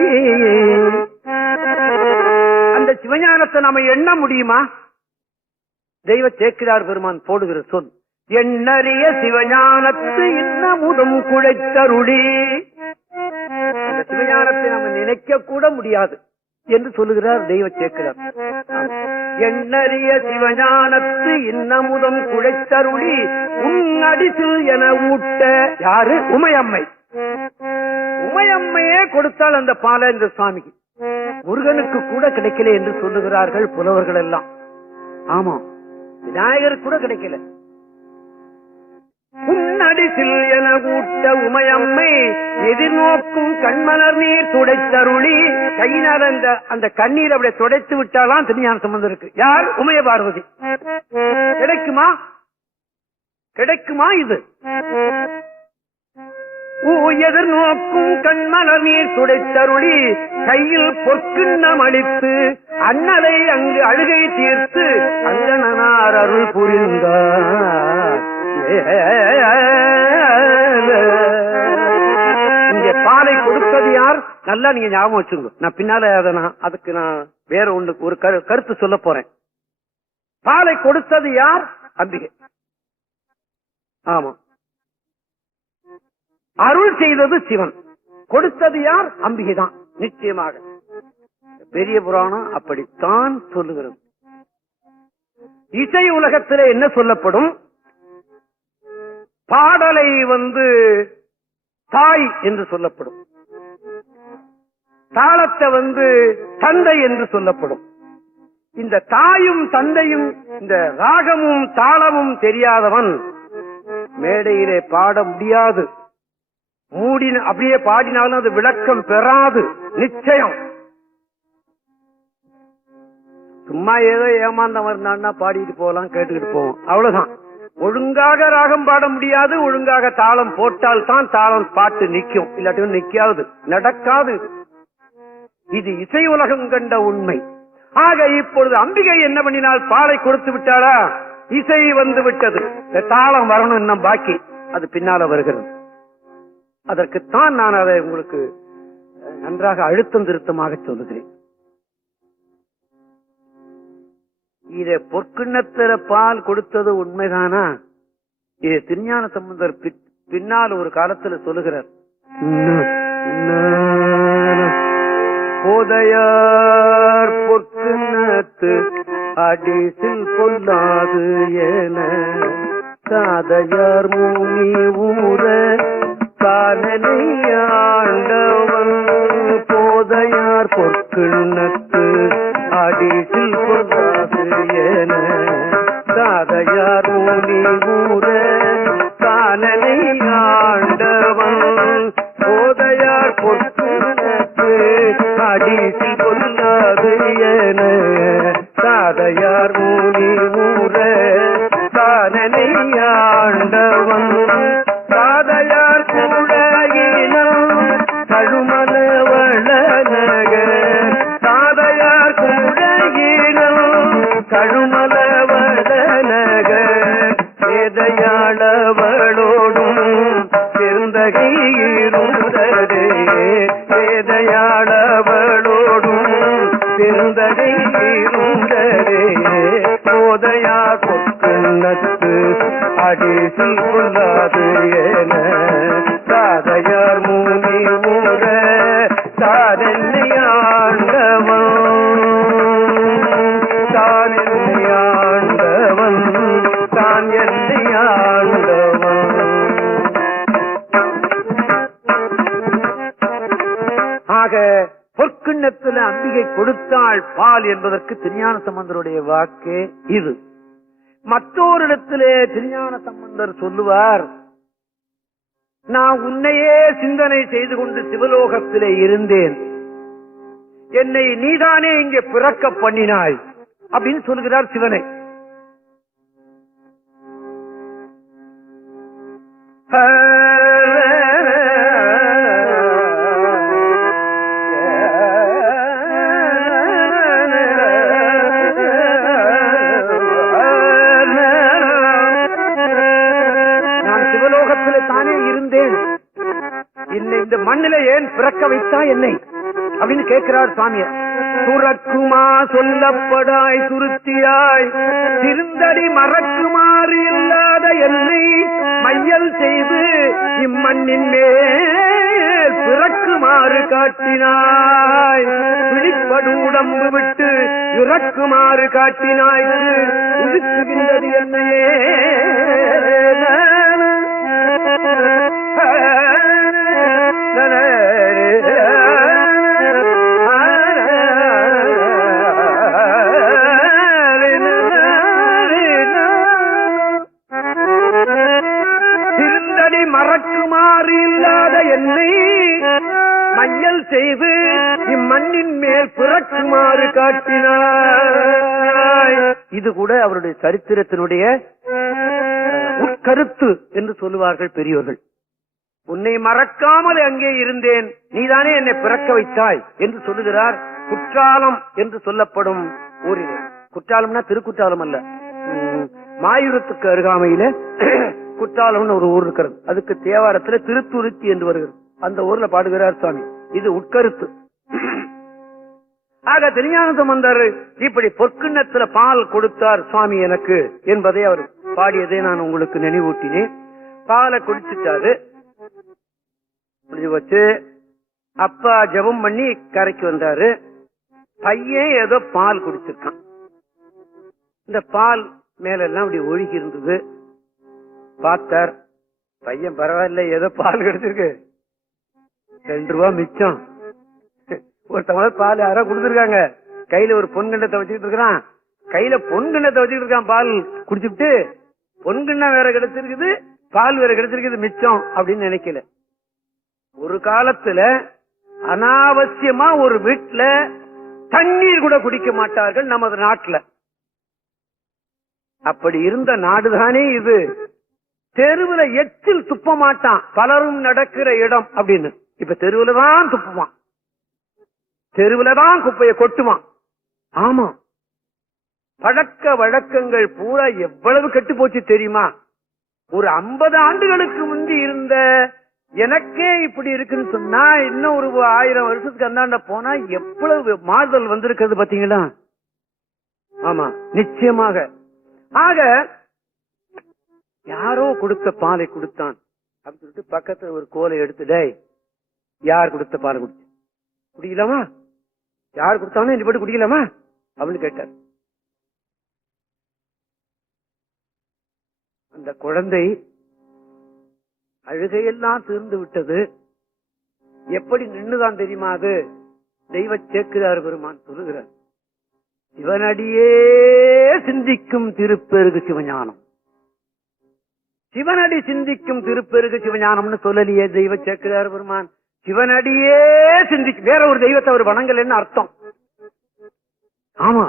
அந்த சிவஞானத்தை நாம எண்ண முடியுமா? தெய்வ சேக்கிழார் பெருமான் போடுகிற சொல், எண்ணறிய சிவஞானத்து இன்னமுதம் குழைத்தருளி. அந்த சிவஞானத்தை நாம நினைக்க கூட முடியாது என்று சொல்லுகிறார் தெய்வ சேக்கிழார். எண்ணறிய சிவஞானத்து இன்னமுதம் குழைத்தருளி உன்னடிசில் என ஊட்ட. யாரு? உமையம்மை. உமையம்மையே கொடுத்தால் அந்த பாலை இந்த சுவாமிக்கு. முருகனுக்கு கூட கிடைக்கல என்று சொல்லுகிறார்கள் புலவர்கள் எல்லாம். ஆமா, விநாயகருக்கு கூட கிடைக்கல. உன்னடிசில் என ஊட்ட உமையம்மை எதிர்நோக்கும் கண்மலர் நீர் துடைத்தருளி. கையினால் அந்த கண்ணீர் அப்படியே துடைத்து விட்டாலாம் திருஞான சம்பந்தம் இருக்கு. யார்? உமைய பார்வதி. கிடைக்குமா? கிடைக்குமா? இது எதிர்நோக்கும் கண்மலர் நீர் துடைத்தருளி கையில் பொற்கிண்ணம் அளித்து அண்ணலை அங்கு அழுகை தீர்த்து அங்கனார் அருள் புரிந்தார். இங்க பாலை கொடுத்தது யார்? நல்லா நீங்க ஞாபகம் வச்சுங்க. நான் பின்னால அதுக்கு நான் வேற ஒன்று ஒரு கருத்து சொல்ல போறேன். பாலை கொடுத்தது யார்? அம்பிகை. ஆமா, அருள் செய்தது சிவன், கொடுத்தது யார்? அம்பிகை தான். நிச்சயமாக பெரிய புராணம் அப்படித்தான் சொல்லுகிறது. இசை உலகத்திலே என்ன சொல்லப்படும்? பாடலை தாய் என்று சொல்லப்படும், தாளத்தை தந்தை என்று சொல்லப்படும். இந்த தாயும் தந்தையும் இந்த ராகமும் தாளமும் தெரியாதவன் மேடையிலே பாட முடியாது. அப்படியே பாடினாலும் அது விளக்கம் பெறாது. நிச்சயம் சும்மா ஏதோ ஏமாந்தம் இருந்தான்னா பாடிட்டு போகலாம், கேட்டுக்கிட்டு போவோம், அவ்வளவுதான். ஒழுங்காக ராகம் பாட முடியாது. ஒழுங்காக தாளம் போட்டால் தான் தாளம் பாட்டு நிற்கும், இல்லாட்டி நிக்காது, நடக்காது. இது இசை உலகம் கண்ட உண்மை. ஆக இப்பொழுது அம்பிகை என்ன பண்ணினால்? பாலை கொடுத்து விட்டாளா? இசை வந்து விட்டது. தாளம் வரணும், இன்னும் பாக்கி, அது பின்னால வருகிறது. அதற்குத்தான் நான் அதை உங்களுக்கு நன்றாக அழுத்தம் திருத்தமாக சொல்லுகிறேன். இதை பொற்கிண்ணத்தில பால் கொடுத்தது உண்மைதானா? இது திருஞான சம்பந்தர் பின்னால் ஒரு காலத்துல சொல்லுகிறார். போதையார் பொற்கிண்ணத்து அடிசில் கொள்ளாது என காதையார் மூனி ஊர காணனையாண்டவன் போதையார் பொற்கிண்ணத்து அடிசில் கொள்ளாது என காதையார் மூனி ஊர காணனையாண்டவன் போதையார் பொற்கிண்ணத்து அடிசில் கொள்ளாது என காதையார் மூனி ஊர காணனையாண்டவன் காதையார் கூடையினம் கழுமல வள நகர் காத பேதையாளவளோடும் பெருந்தகை இருந்ததே பேதையாளவளோடும் பெருந்தகை இருந்ததே போதையா கொக்குன்னத்து அடிசில் கொள்ளாது என சாதையார் மூனி ஊர தாரென்னையாண்டவன் தானென்னையாண்டவன் தான் என்னையாண்டவன். ஆக பொற்கிண்ணத்துல அம்பிகை கொடுத்தாள் பால் என்பதற்கு திருஞான சம்பந்தருடைய வாக்கு இது. மற்றொரு இடத்திலே திருஞான சம்பந்தர் சொல்லுவார், நான் உன்னையே சிந்தனை செய்து கொண்டு சிவலோகத்திலே இருந்தேன், என்னை நீதானே இங்கே பிறக்க பண்ணினாய் அப்படின்னு சொல்லுகிறார் சிவனை. நான் சிவலோகத்திலே தானே இருந்தேன், என்னை இந்த மண்ணில ஏன் பிறக்க வைத்தா என்னை அப்படின்னு கேட்கிறார் சுவாமிய. சுரக்குமா சொல்லப்படாய் சுருத்தியாய் திருந்தடி மறக்குமாறு இல்லாத என்னை மையல் செய்து இம்மண்ணின் மேல் பிறக்குமாறு காட்டினாய், பிடிப்படு உடம்பு விட்டு இறக்குமாறு காட்டினாய்க்கு இழுக்குகின்றது என்னையே. திருந்தடி மறக்குமாறு இல்லாத என்னை மையல் செய்து இம்மண்ணின் மேல் பிறக்குமாறு காட்டினாய். இது கூட அவருடைய சரித்திரத்தினுடைய உட்கருத்து என்று சொல்லுவார்கள் பெரியோர்கள். உன்னை மறக்காமல் அங்கே இருந்தேன், நீதானே என்னை பிறக்க வைத்தாய் என்று சொல்லுகிறார். குற்றாலம் என்று சொல்லப்படும் ஊரிலே, குற்றாலம்னா திருக்குற்றாலம் அல்ல, மாயூரத்துக்கு அருகாமையில குற்றாலம்னு ஒரு ஊர் இருக்கிறது, அதுக்கு தேவாரத்துல திருத்துருத்தி என்று வருகிறது, அந்த ஊர்ல பாடுகிறார் சுவாமி. இது உட்கருத்து. ஆக திருஞான சம்பந்தர் இப்படி பொற்கிண்ணத்துல பால் கொடுத்தார் சுவாமி எனக்கு என்பதை அவர் பாடியதை நான் உங்களுக்கு நினைவூட்டினேன். பாலை குடிச்சிட்டாரு, வச்சு அப்பா ஜெபம் பண்ணி கரைக்கு வந்தாரு. பையன் ஏதோ பால் குடிச்சிருக்கான், இந்த பால் மேல எல்லாம் அப்படி ஒழுகி இருந்தது. பார்த்தார், பையன் பரவாயில்ல ஏதோ பால் கிடைச்சிருக்கு, 2 ரூபா மிச்சம். ஒரு டம்ளர் பால் யாரோ கொடுத்துருக்காங்க, கையில ஒரு பொன்கிண்ணத்தை வச்சுக்கிட்டு இருக்கிறான், கையில பொன்கிண்ணத்தை வச்சுக்கிட்டு இருக்கான், பால் குடிச்சுட்டு பொன்கிண்ணம் வேற கிடைச்சிருக்குது, பால் வேற கிடைச்சிருக்குது மிச்சம் அப்படின்னு நினைக்கல. ஒரு காலத்துல அனாவசியமா ஒரு வீட்டுல தண்ணீர் கூட குடிக்க மாட்டார்கள் நமது நாட்டுல. அப்படி இருந்த நாடுதானே இது. தெருவுல எச்சில் துப்ப மாட்டான், பலரும் நடக்கிற இடம் அப்படின்னு. இப்ப தெருவுல தான் துப்புவான், தெருவுல தான் குப்பையை கொட்டுவான். ஆமா, பழக்க வழக்கங்கள் பூரா எவ்வளவு கெட்டு போச்சு தெரியுமா? ஒரு 50 ஆண்டுகளுக்கு முந்தி இருந்த எனக்கே இப்படி இருக்குன்னு சொன்னா, இன்னும் ஒரு 1000 வருஷத்துக்கு அந்தாண்ட போனா எவ்வளவு மாறுதல் வந்திருக்கிறது பாத்தீங்களா? ஆமா, நிச்சயமாக. ஆக யாரோ கொடுத்த பாலை கொடுத்தான் அப்படின்னு சொல்லிட்டு பக்கத்துல ஒரு கோலை எடுத்துடே, யார் கொடுத்த பாலை குடிச்சு குடிக்கலாமா, யார் கொடுத்தாலும் நீ போட்டு குடிக்கலாமா அப்படின்னு கேட்டார். அந்த குழந்தை அழுகையெல்லாம் தீர்ந்து விட்டது. எப்படி நின்னுதான் தெரியுமா? அது தெய்வ சேக்கிரார் பெருமான் சொல்லுகிறார், சிவனடியே சிந்திக்கும் திருப்பெருகு சிவஞானம். சிவனடி சிந்திக்கும் திருப்பெருகு சிவஞானம்னு சொல்லலையே தெய்வ சேக்கிரார் பெருமான். சிவனடியே சிந்திக்கும், வேற ஒரு தெய்வத்தை அவர் வணங்கலன்னு அர்த்தம். ஆமா,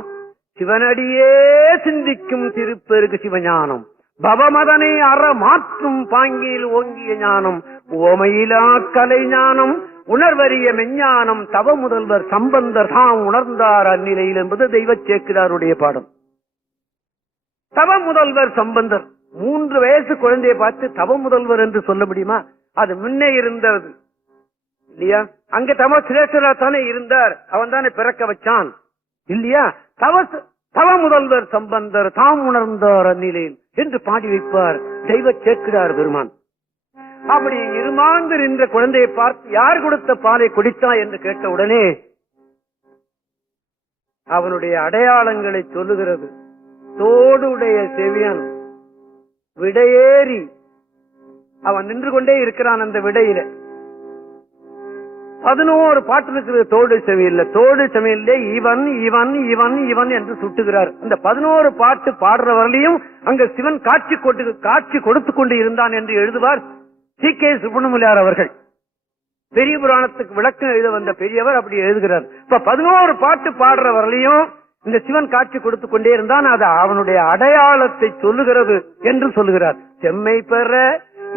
சிவனடியே சிந்திக்கும் திருப்பெருகு சிவஞானம், பவமதனை அற மாற்றும் பாங்கில் ஓங்கிய ஞானம், ஓமையிலா கலை ஞானம், உணர்வறிய மெஞ்ஞானம், தவ முதல்வர் சம்பந்தர் தாம் உணர்ந்தார் அந்நிலையில் என்பது தெய்வ சேக்கிராருடைய பாடம். தவ முதல்வர் சம்பந்தர் 3 வயசு குழந்தையை பார்த்து தவ முதல்வர் என்று சொல்ல முடியுமா? அது முன்னே இருந்தது இல்லையா? அங்க தவ சிரேஷ்டரா தானே இருந்தார், அவன் தானே பிறக்க வச்சான் இல்லையா? தவ முதல்வர் சம்பந்தர் தாம் உணர்ந்தார் அந்நிலையில் என்று பாடி வைப்பார் தெய்வ சேர்க்கிறார் பெருமான். அப்படி இருமாந்து நின்ற குழந்தையை பார்த்து யார் கொடுத்த பாலை குடித்தா என்று கேட்ட உடனே அவனுடைய அடையாளங்களை சொல்லுகிறது. தோடுடைய செவியன், விடையேறி அவன் நின்று கொண்டே இருக்கிறான். அந்த விடையில 11 பாட்டு இருக்கிறது. தோடு செவியில்ல, தோடு செவியில்ல இவன் இவன் இவன் இவன் என்று சுட்டுகிறார். அந்த 11 பாட்டு பாடுறவர்களையும் அங்க சிவன் காட்சி கொடுத்து கொண்டு இருந்தான் என்று எழுதுவார் சி.கே. சுப்பிரமணியார் அவர்கள். பெரிய புராணத்துக்கு விளக்கம் எழுத வந்த பெரியவர் அப்படி எழுதுகிறார். இப்ப 11 பாட்டு பாடுறவர்களையும் இந்த சிவன் காட்சி கொடுத்து கொண்டே இருந்தான். அது அவனுடைய அடையாளத்தை சொல்லுகிறது என்று சொல்லுகிறார். செம்மை பெற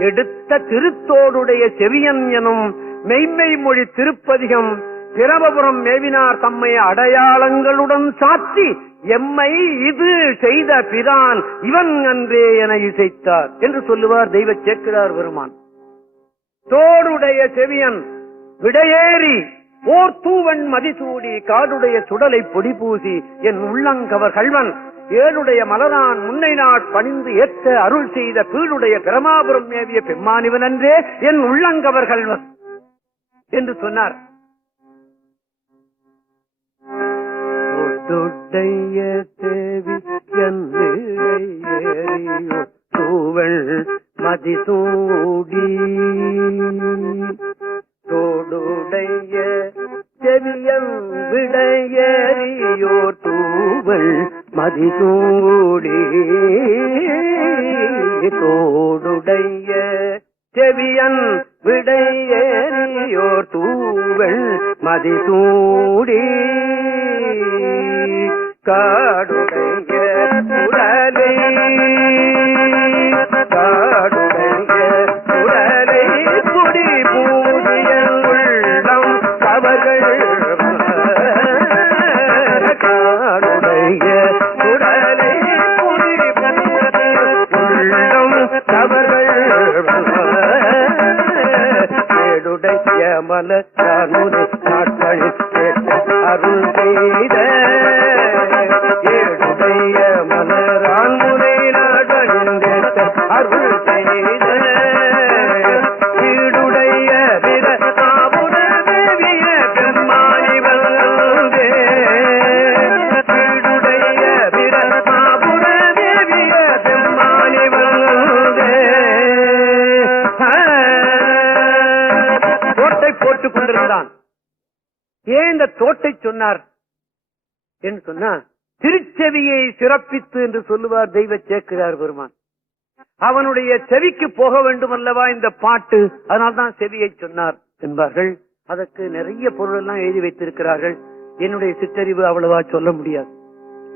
எடுத்த திருத்தோடுடைய செவியன் எனும் மெய்மை மொழி திருப்பதிகம் பிரமபுரம் மேவினார் தம்மை அடையாளங்களுடன் சாத்தி எம்மை இது செய்த பிரான் இவன் அன்றே என இசைத்தார் என்று சொல்லுவார் தெய்வ சேக்கிழார் பெருமான். தோடுடைய செவியன், விடையேறி ஓர் தூவன் மதிசூடி காடுடைய சுடலை பொடி பூசி என் உள்ளங்கவர் கள்வன் ஏழுடைய மலரான் முன்னை நாட் பணிந்து ஏற்ற அருள் செய்த கீழுடைய பிரமாபுரம் மேவிய பெம்மானிவன் அன்றே என் உள்ளங்கவர் கள்வன் என்று சொன்னார். மதிசூடி தோடுடைய செவியன் விடையேறியோர் தூவல் மதிசூடி தோடுடைய செவியன் விடையேறியோர் தூவல் மதிசூடி காடுடைய குரலை குடி பூதிய உள்ளம் அவர்கள் காடுடைய குரலை குடி உள்ளம் அவர்கள் கேடுடைய மலர் நாட்களில் அருள் செய்த ஏடுடைய மலரான் முனை நாடழிந்த அருள் செய்த வீடுடைய விரதாபுரவிய பெம்மானி வந்தே வீடுடைய விரதாபுரவிய பெம்மானி வந்தே தோட்டை போட்டுக் கொண்டிருந்தான். ஏன் இந்த தோட்டை சொன்னார் என்று சொன்னா, திருச்செவியை சிறப்பித்து என்று சொல்லுவார் தெய்வ சேக்கிழார் பெருமான். அவனுடைய செவிக்கு போக வேண்டும் அல்லவா இந்த பாட்டு, அதனால்தான் செவியை சொன்னார் என்பார்கள். அதற்கு நிறைய பொருள் எல்லாம் எழுதி வைத்திருக்கிறார்கள். என்னுடைய சிற்றறிவு அவ்வளவா சொல்ல முடியாது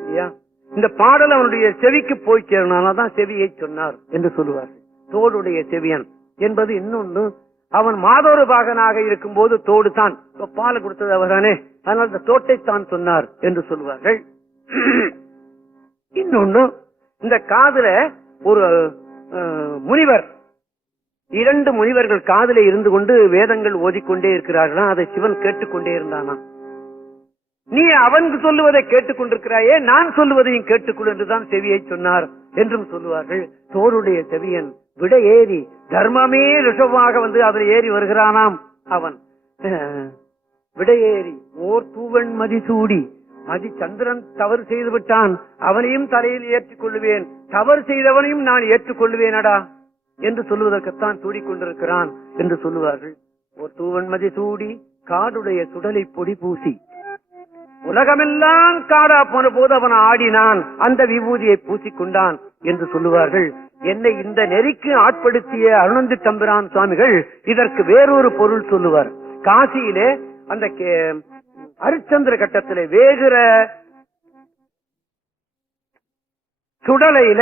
இல்லையா? இந்த பாடல் அவனுடைய செவிக்கு போய் சேரனால்தான் செவியை சொன்னார் என்று சொல்லுவார்கள். தோடுடைய செவியன் என்பது இன்னொன்னு. அவன் மாதோரு பாகனாக இருக்கும் போது தோடு தான் பாலை கொடுத்தது அவர்தானே, அதனால் இந்த தோட்டைத்தான் சொன்னார் என்று சொல்லுவார்கள். இன்னொன்னு, இந்த காதுல ஒரு முனிவர், 2 முனிவர்கள் காதுல இருந்து கொண்டு வேதங்கள் ஓதிக்கொண்டே இருக்கிறார்களா, அதை சிவன் கேட்டுக்கொண்டே இருந்தானா. நீ அவனுக்கு சொல்லுவதை கேட்டுக்கொண்டிருக்கிறாயே, நான் சொல்லுவதையும் கேட்டுக்கொள் என்றுதான் செவியை சொன்னார் என்றும் சொல்லுவார்கள். தோடுடைய செவியன் விடையேறி தர்மமே ரிஷவாக வந்து அதில் ஏறி வருகிறானாம். அவன் விடையேறி ஓர் தூவன் மதிசூடி, சந்திரன் தவறு செய்து விட்டான், அவனையும் தலையில் ஏற்றுக் கொள்ளுவேன், தவறு செய்தவனையும் நான் ஏற்றுக்கொள்ளுவேனடா என்று சொல்லுவதற்குத்தான் சூடிக்கொண்டிருக்கிறான் என்று சொல்லுவார்கள். ஓர் தூவன் மதிசூடி காடுடைய சுடலை பொடி பூசி, உலகமெல்லாம் காடா போன போது அவன் ஆடினான், அந்த விபூதியை பூசிக்கொண்டான் என்று சொல்லுவார்கள். என்னை இந்த நெறிக்கு ஆட்படுத்திய அருணந்தி தம்பிரான் சுவாமிகள் இதற்கு வேறொரு பொருள் சொல்லுவார். காசியிலே அந்த அரிச்சந்திர கட்டத்திலே வேகிற சுடலையில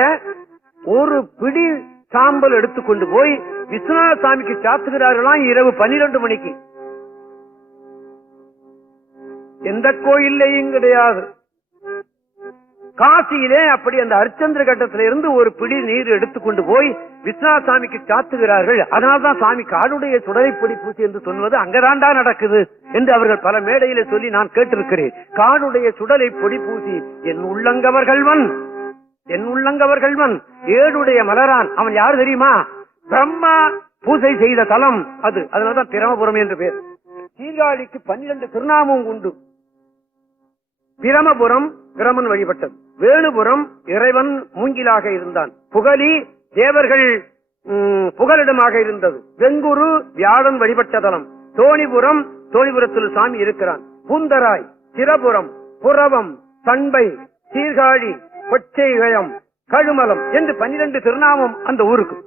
ஒரு பிடி சாம்பல் எடுத்துக்கொண்டு போய் விஸ்வநாத சாமிக்கு சாத்துகிறார்களாம் இரவு 12 மணிக்கு. எந்த கோயிலையும் கிடையாது. காசியிலே அப்படி அந்த அரிச்சந்திர கட்டத்தில இருந்து ஒரு பிடி நீர் எடுத்துக்கொண்டு போய் விஸ்வநாத சாமிக்கு சாத்துகிறார்கள். அதனால்தான் சாமி காடுடைய சுடலை பொடி பூசி என்று சொல்வது அங்கதாண்டா நடக்குது என்று அவர்கள் பல மேடையில சொல்லி நான் கேட்டிருக்கிறேன். காடுடைய சுடலை பொடி பூசி என் உள்ளங்கவர்கள்வன், என் உள்ளங்கவர்கள்வன், ஏடுடைய மலரான். அவன் யாரு தெரியுமா? பிரம்மா பூசை செய்த தலம் அது. அதனால்தான் பிரமபுரம் என்று பேர். சீர்காழிக்கு 12 திருநாமம் உண்டு. பிரமபுரம் பிரமன் வழிபட்டது, வேணுபுரம் இறைவன் மூங்கிலாக இருந்தான், புகழி தேவர்கள் புகலிடமாக இருந்தது, வெங்குரு வியாழன் வழிபட்ட தலம், தோணிபுரம் தோணிபுரத்தில் சாமி இருக்கிறான், பூந்தராய், சிரபுரம், புறவம், தன்பை, சீர்காழி, கொச்சைகயம், கழுமலம் என்று 12 திருநாமம் அந்த ஊருக்கு.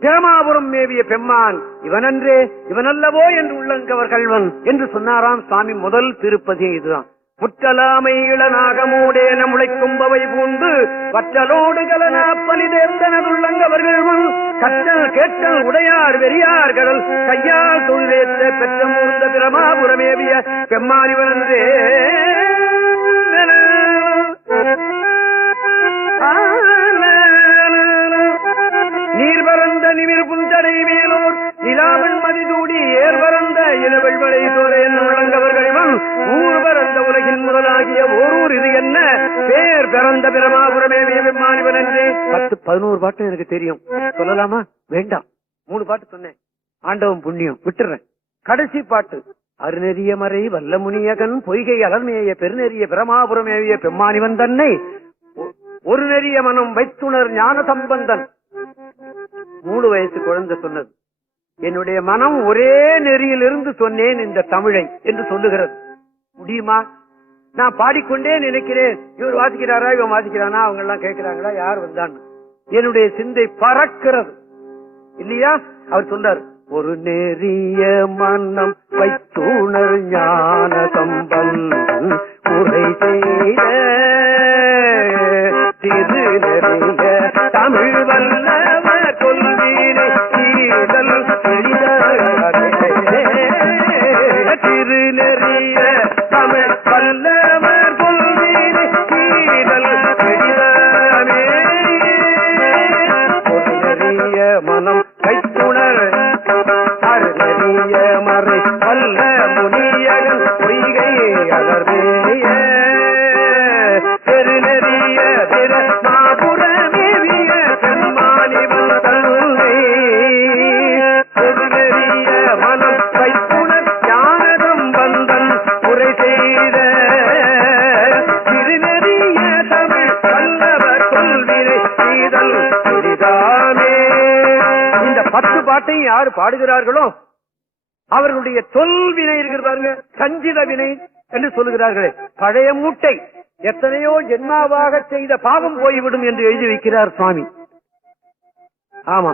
பிரமாபுரம் மேவிய பெம்மான் இவனன்றே இவனல்லவோ என்று உள்ளங்கவர்கள்வன் என்று சொன்னாராம் சாமி. முதல் திருப்பதி இதுதான். முற்றலாமை இளநாகமூடேன முளைக்கும்பவை பூண்டு வற்றலோடு கலனாப்பலி தேர்ந்தனதுள்ளங்கவர்கள்வன் கற்றல் கேட்டல் உடையார் வெறியார் கடல் கையால் தொழிலேற்ற பெற்ற மூர்ந்த பிரமாபுரமேவிய பெம்மான் இவனன்றே. நீர் பரந்த நிமிர் புஞ்சடை மேலோர் நிலாவன் மதிதூடி ஏர் பரந்த இளவெள்வளை சோரையன் உள்ளங்கவர்கள்வன் ஊர் பரந்த உலகின் முதலாகிய ஓரூர் இது என்ன பேர் பிறந்த பிரமாபுரமேவிய பெம்மானிவன் என்று 10-11 பாட்டு எனக்கு தெரியும். சொல்லலாமா? வேண்டாம். 3 பாட்டு சொன்னேன். ஆண்டவன் புண்ணியம் விட்டுறேன். கடைசி பாட்டு அருநெறிய மறை வல்ல முனியகன் பொய்கை அலர்மேய பெருநெறிய பிரமாபுரமேவிய பெம்மானிவன் தன்னை ஒரு நெறிய மனம் வைத்துணர் ஞான சம்பந்தன். 3 வயசு குழந்தை சொன்னது. என்னுடைய மனம் ஒரே நெறியிலிருந்து சொன்னேன் இந்த தமிழை என்று சொல்லுகிறது. முடியுமா? நான் பாடிக்கொண்டே நினைக்கிறேன், இவர் வாசிக்கிறாரா இவன் வாசிக்கிறானா, அவங்க எல்லாம் கேட்கிறாங்களா, யார் வந்தான்னு. என்னுடைய சிந்தை பறக்கிறது இல்லையா? அவர் சொல்றார், ஒரு நெறிய மனம் வைத்துணர் ஞான சம்பந்தன் உரை செய்த திருநெறிய தமிழ் வல்லவர் கொள்வீரை சீதல் திருநெறிய தமிழ் வல்லவர் கொள்வீரை சீதல் பொருநெறிய மனம் கைத்துணர் அருநெறிய மறை வல்ல முனியகன் பொய்கை அலர்மேய பெருநெறிய பிரமாபுரமேவிய பெம்மானிவன் தன்னை பொருநெறிய மனம் வைத்துணர் ஞானதம் வந்தன் உரை செய்த திருநெறிய தமிழ் வல்லவர் கொள்வினை செய்தல் புரிதாமே. இந்த 10 பாட்டையும் யாரு பாடுகிறார்களோ அவர்களுடைய தொல்வினை இருக்கிறாங்க, சஞ்சித வினை என்று சொல்லுகிறார்களே, பழைய மூட்டை எத்தனையோ ஜென்மாவாக செய்த பாவம் போய்விடும் என்று எழுதி வைக்கிறார் சுவாமி. ஆமா,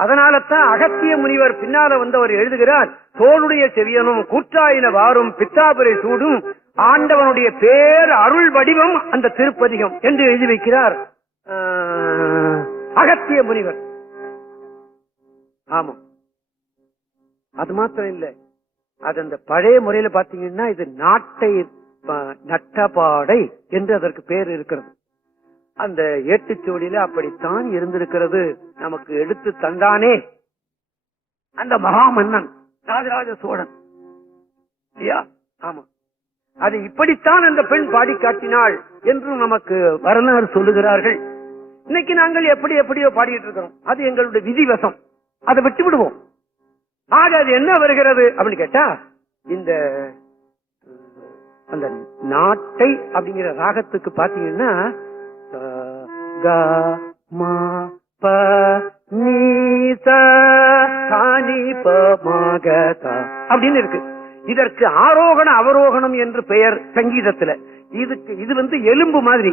அதனால்தான் அகத்திய முனிவர் பின்னால வந்தவர் எழுதுகிறார், தோளுடைய செவியனும் கூற்றாயின வாரும் பித்தாபுரை சூடும் ஆண்டவனுடைய பேர் அருள் வடிவம் அந்த திருப்பதிகம் என்று எழுதி வைக்கிறார் அகத்திய முனிவர். ஆமா, அது மாத்திரம் இல்ல, அது அந்த பழைய முறையில பாத்தீங்கன்னா இது நாட்டை நட்டபாடை என்று அதற்கு பேர் இருக்கிறது. அந்த ஏட்டுச்சோடியில அப்படித்தான் இருந்திருக்கிறது. நமக்கு எடுத்து தந்தானே அந்த மகாமன்னன் ராஜராஜ சோழன் இல்லையா? ஆமா, அது இப்படித்தான் அந்த பெண் பாடி காட்டினாள் என்று நமக்கு வரலாறு சொல்லுகிறார்கள். இன்னைக்கு நாங்கள் எப்படியோ பாடிட்டு இருக்கிறோம். அது எங்களுடைய விதிவசம், அதை விட்டு விடுவோம். ஆக அது என்ன வருகிறது அப்படின்னு கேட்டா, இந்த அந்த நாட்டை அப்படிங்கிற ராகத்துக்கு பாத்தீங்கன்னா அப்படின்னு இருக்கு. இதற்கு ஆரோகண அவரோகணம் என்று பெயர் சங்கீதத்துல. இது எலும்பு மாதிரி.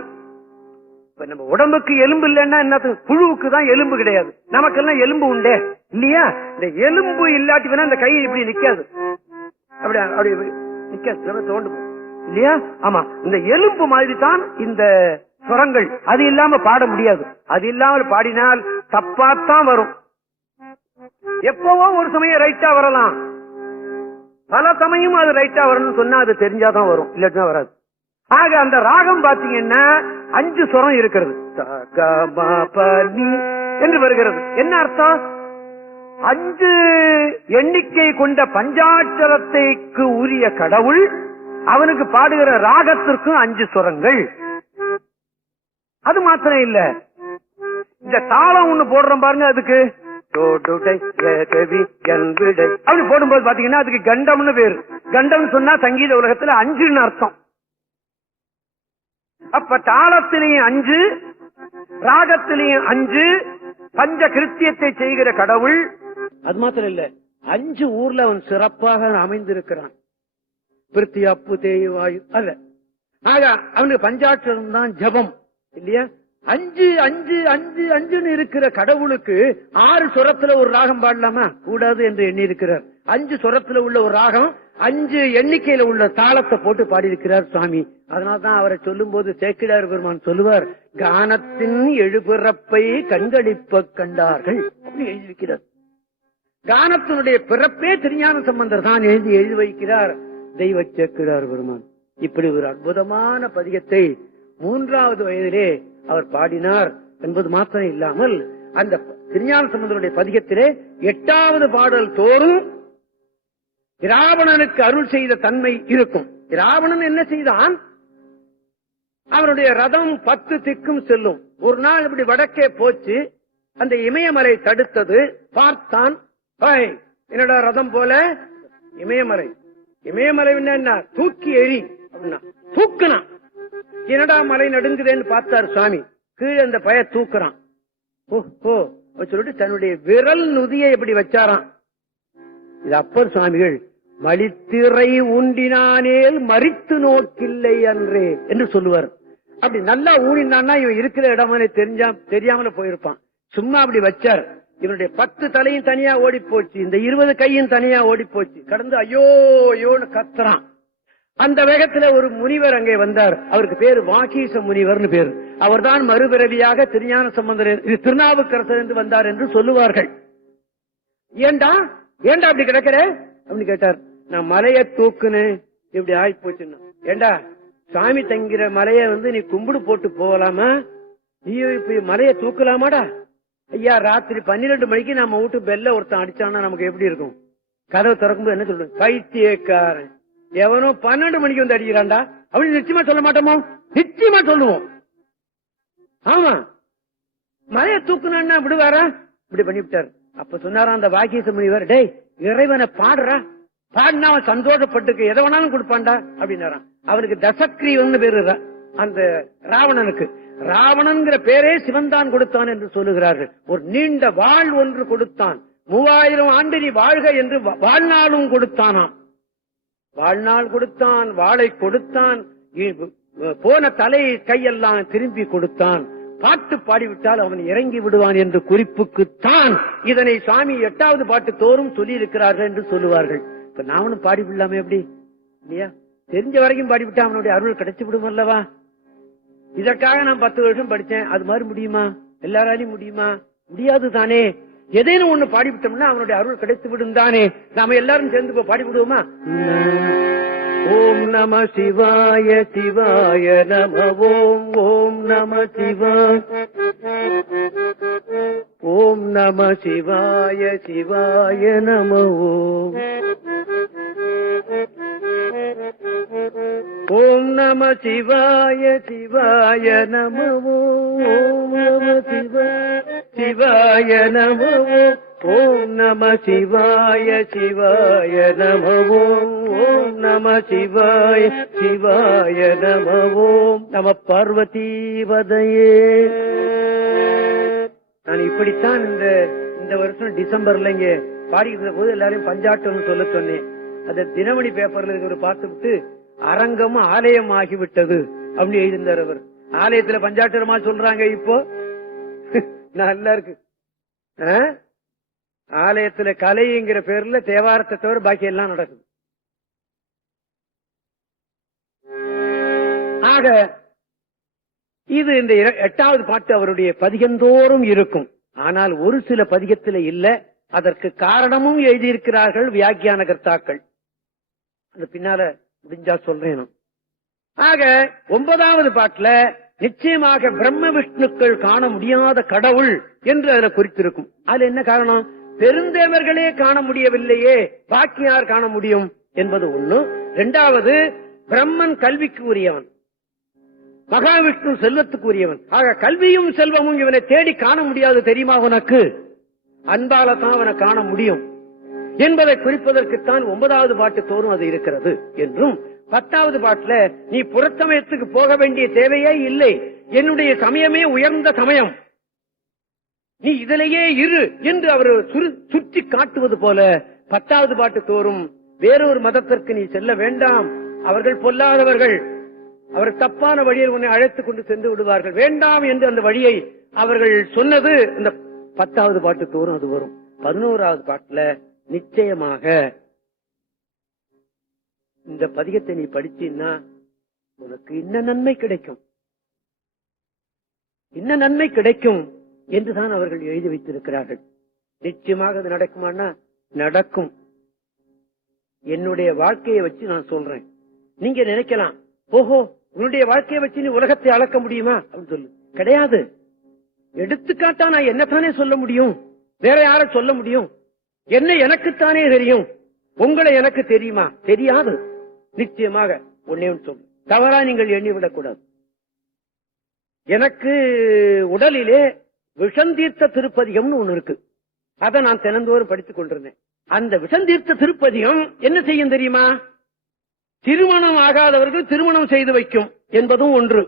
இப்ப நம்ம உடம்புக்கு எலும்பு இல்லைன்னா என்ன, புழுவுக்கு தான் எலும்பு கிடையாது, நமக்கெல்லாம் எலும்பு உண்டே இல்லையா? இந்த எலும்பு இல்லாட்டி வேணா இந்த கை இப்படி நிக்காது, அப்படி நிக்காது, தோண்டு இல்லையா? ஆமா, இந்த எலும்பு மாதிரி தான் இந்த சுரங்கள். அது இல்லாம பாட முடியாது. அது இல்லாமல் பாடினால் தப்பாத்தான் வரும். எப்பவோ ஒரு சமயம் ரைட்டா வரலாம், பல சமயம் அது ரைட்டா வரணும்னு சொன்னா அது தெரிஞ்சாதான் வரும், இல்லாட்டினா வராது. ஆக அந்த ராகம் பாத்தீங்கன்னா 5 சுரம் இருக்கிறது. என்று வருகிறது. என்ன அர்த்தம்? 5 எண்ணிக்கை கொண்ட பஞ்சாட்சரத்தைக்கு உரிய கடவுள் அவனுக்கு பாடுகிற ராகத்திற்கும் 5 சுரங்கள். அது மாத்திரம் இல்ல, இந்த தாளம் ஒண்ணு போடுறோம் பாருங்க, அதுக்கு அப்படி போடும்போது பாத்தீங்கன்னா அதுக்கு கண்டம்னு பேரு. கண்டம் சொன்னா சங்கீத உலகத்துல 5ன்னு அர்த்தம். அப்ப தாளத்திலையும் 5, ராகத்திலையும் 5, பஞ்ச கிருத்தியத்தை செய்கிற கடவுள். அது மாத்திரம் இல்ல, 5 ஊர்ல அவன் சிறப்பாக அமைந்திருக்கிறான். பிருத்தி அப்பு தேய்வாயு அல்ல. ஆக அவனுக்கு பஞ்சாட்சரம் தான் ஜபம் இல்லையா? 5 இருக்கிற கடவுளுக்கு 6 சுரத்துல ஒரு ராகம் பாடலாமா? கூடாது என்று எண்ணி இருக்கிறார். 5 சுரத்துல உள்ள ஒரு ராகம் 5 எண்ணிக்கையில உள்ள தாளத்தை போட்டு பாடியிருக்கிறார் சுவாமி. அதனால்தான் அவரை சொல்லும் போது சேக்கிழார் பெருமான் சொல்லுவார், கானத்தின் எழுபிறப்பை கண்களிப்ப கண்டார்கள் அப்படின்னு எழுதியிருக்கிறார். கானத்தினுடைய பிறப்பே திருஞான சம்பந்தர் தான் எழுதி வைக்கிறார் தெய்வ சேக்கிழார் பெருமான். இப்படி ஒரு அற்புதமான பதிகத்தை 3வது வயதிலே அவர் பாடினார் என்பது மாத்திரம் இல்லாமல், அந்த திருஞான சம்பந்தருடைய பதிகத்திலே 8வது பாடல் தோறும் இராவணனுக்கு அருள் செய்த தன்மை இருக்கும். இராவணன் என்ன செய்தான்? அவனுடைய ரதம் 10 திக்கும் செல்லும். ஒரு நாள் இப்படி வடக்கே போச்சு, அந்த இமயமலை தடுத்தது. பார்த்தான், என்னடா ரதம் போல இமயமலை. இமயமலை என்ன? தூக்கி எறி அப்படின்னா தூக்குனான். என்னடா மலை நடுங்குதேன்னு பார்த்தார் சுவாமி. கீழே அந்த பய தூக்குறான். ஓஹோ சொல்லிட்டு தன்னுடைய விரல் நுதியை எப்படி வச்சாராம். இது அப்பர் சுவாமிகள் மலித்திரை ஊண்டினானேல் மறித்து நோக்கில்லை அன்றே என்று சொல்லுவார். அப்படி நல்லா ஊனினான்னா இவன் இருக்கிற இடமே தெரியாமல போயிருப்பான். சும்மா அப்படி வச்சார். இவனுடைய 10 தலையும் தனியா ஓடி போச்சு, இந்த 20 கையும் தனியா ஓடி போச்சு. கடந்து ஐயோ ஐயோன்னு கத்துறான். அந்த வேகத்துல ஒரு முனிவர் அங்கே வந்தார். அவருக்கு பேரு வாகீச முனிவர்னு பேரு. அவர்தான் மறுபிறவியாக திருஞான சம்பந்தர் திருநாவுக்கரசர் என்று வந்தார் என்று சொல்லுவார்கள். ஏண்டா அப்படி கிடக்கிற அப்படின்னு கேட்டார். நான் மலையை தூக்குனேன், இப்படி ஆகி போச்சுன்னா. ஏண்டா சாமி தங்கிற மலைய நீ கும்பிடு போட்டு போகலாமா? நீ இப்ப மலையை தூக்கலாமாடா? ஐயா, ராத்திரி 12 மணிக்கு நம்ம வீட்டு பெல்ல ஒருத்தன் அடிச்சான்னா நமக்கு எப்படி இருக்கும்? கதவை திறக்கும்போது என்ன சொல்றேன்? பைத்தியக்காரன், எவனோ 12 மணிக்கு வந்து அடிக்கிறான்டா அப்படின்னு நிச்சயமா சொல்ல மாட்டோமோ? நிச்சயமா சொல்லுவோம். ஆமா, மலையை தூக்குனான்னா விடுவாரா? இப்படி பண்ணிவிட்டார். அப்ப சொன்னாரா அந்த வாகீச முனிவர், டேய் இறைவனை பாடுறா, பாடினா அவன் சந்தோஷப்பட்டுக்கு எதை வேணாலும் கொடுப்பான்டா அப்படின்னாரான். அவனுக்கு தசக்ரீவன் பேரு அந்த ராவணனுக்கு. ராவணன்கிற பேரே சிவன்தான் கொடுத்தான் என்று சொல்லுகிறார்கள். ஒரு நீண்ட வாழ் ஒன்று கொடுத்தான். 3000 ஆண்டு நீ வாழ்க என்று வாழ்நாளும் கொடுத்தானாம். வாழ்நாள் கொடுத்தான், வாளை கொடுத்தான், போன தலை கையெல்லாம் திரும்பி கொடுத்தான். பாட்டு பாடிவிட்டால் அவன் இறங்கி விடுவான் என்று குறிப்புக்குத்தான் இதனை சாமி 8வது பாட்டு தோறும் சொல்லி இருக்கிறார்கள் என்று சொல்லுவார்கள். இப்ப நாமளும் பாடிவிடலாமே எப்படி இல்லையா? தெரிஞ்ச வரைக்கும் பாடிவிட்டா அவனுடைய அருள் கிடைச்சு விடும் அல்லவா? இதற்காக நான் 10 வருஷம் படிச்சேன், அது மாதிரி முடியுமா? எல்லாராலையும் முடியுமா? முடியாது தானே. எதேனும் ஒண்ணு பாடிவிட்டோம்னா அவனுடைய அருள் கிடைத்து விடும் தானே. நாம எல்லாரும் சேர்ந்து பாடிவிடுவோமா? ஓம் நம சிவாய சிவாய நம ஓம் ஓம் நம சிவாய ஓம் நம சிவாய சிவாய நம ஓம் ஓம் நம சிவாய சிவாய நம ஓம் நம சிவாய நம ஓம் நம சிவாய சிவாய நம ஓம் நம சிவாய சிவாய நம ஓம் நம பார்வதீவதையே. நான் இப்படித்தான் இந்த வருஷம் டிசம்பர்ல இங்க பாடிக்கிற போது எல்லாரையும் பஞ்சாட்டம் சொல்ல சொன்னேன். அத தினமணி பேப்பர்ல ஒரு பார்த்து விட்டு அரங்கமும் ஆலயம் ஆகிவிட்டது அப்படின்னு எழுதியிருந்தார் அவர். ஆலயத்துல பஞ்சாட்டரமா சொல்றாங்க இப்போ. நல்லா இருக்கு. ஆலயத்துல கலைங்கிற பேர்ல தேவாரத்தை தவிர பாக்கி எல்லாம் நடக்குது. ஆக இது இந்த 8வது பாட்டு அவருடைய பதிகந்தோறும் இருக்கும். ஆனால் ஒரு சில பதிகத்துல இல்ல. அதற்கு காரணமும் எழுதியிருக்கிறார்கள் வியாக்கியான கர்த்தாக்கள். அது பின்னால முடிஞ்சா சொல்றேன். ஆக 9வது பாட்டுல நிச்சயமாக பிரம்ம விஷ்ணுக்கள் காண முடியாத கடவுள் என்று அதுல குறித்திருக்கும். அதுல என்ன காரணம்? பெருந்தேவர்களே காண முடியவில்லையே, பாக்கி யார் காண முடியும் என்பது ஒண்ணு. 2வது, பிரம்மன் கல்விக்கு உரியவன், மகாவிஷ்ணு செல்வத்துக்கு உரியவன். ஆக கல்வியும் செல்வமும் இவனை தேடி காண முடியாது தெரியுமா உனக்கு? அன்பால தான் அவனை காண முடியும் என்பதை குறிப்பதற்குத்தான் 9வது பாட்டு தோறும் அது இருக்கிறது என்றும், 10வது பாட்டுல நீ புறச்சமயத்துக்கு போக வேண்டிய தேவையே இல்லை, என்னுடைய சமயமே உயர்ந்த சமயம், நீ இதிலேயே இரு என்று அவர் சுற்றி காட்டுவது போல 10வது பாட்டு தோறும் வேறொரு மதத்திற்கு நீ செல்ல வேண்டாம், அவர்கள் பொல்லாதவர்கள், அவர் தப்பான வழியை உன்னை அழைத்துக் கொண்டு சென்று விடுவார்கள், வேண்டாம் என்று அந்த வழியை அவர்கள் சொன்னது இந்த 10வது பாட்டு தோறும் அது வரும். 11வது பாட்டுல நிச்சயமாக இந்த பதிகத்தை நீ படிச்சீன்னா உனக்கு இன்ன நன்மை கிடைக்கும், இன்ன நன்மை கிடைக்கும் என்றுதான் அவர்கள் எழுதி வைத்திருக்கிறார்கள். நிச்சயமாக அது நடக்குமானா நடக்கும். என்னுடைய வாழ்க்கையை வச்சு நான் சொல்றேன். நீங்க நினைக்கலாம், ஓஹோ உன்னுடைய வாழ்க்கையை வச்சு நீ உலகத்தை அளக்க முடியுமா அப்படின்னு சொல்லு. கிடையாது. எடுத்துக்காட்டா நான் என்னத்தானே சொல்ல முடியும், வேற யார சொல்ல முடியும்? என்ன எனக்குத்தானே தெரியும், உங்களை எனக்கு தெரியுமா? தெரியாது. நிச்சயமாக ஒன்னே சொல்லு, தவறா நீங்கள் எண்ணிவிடக் கூடாது. எனக்கு உடலிலே விஷந்தீர்த்த திருப்பதிகம்னு ஒண்ணு இருக்கு, அதை நான் தினந்தோறும் படித்துக் கொண்டிருந்தேன். அந்த விஷந்தீர்த்த திருப்பதிகம் என்ன செய்யும் தெரியுமா? திருமணம் ஆகாதவர்கள் திருமணம் செய்து வைக்கும் என்பதும் ஒன்று,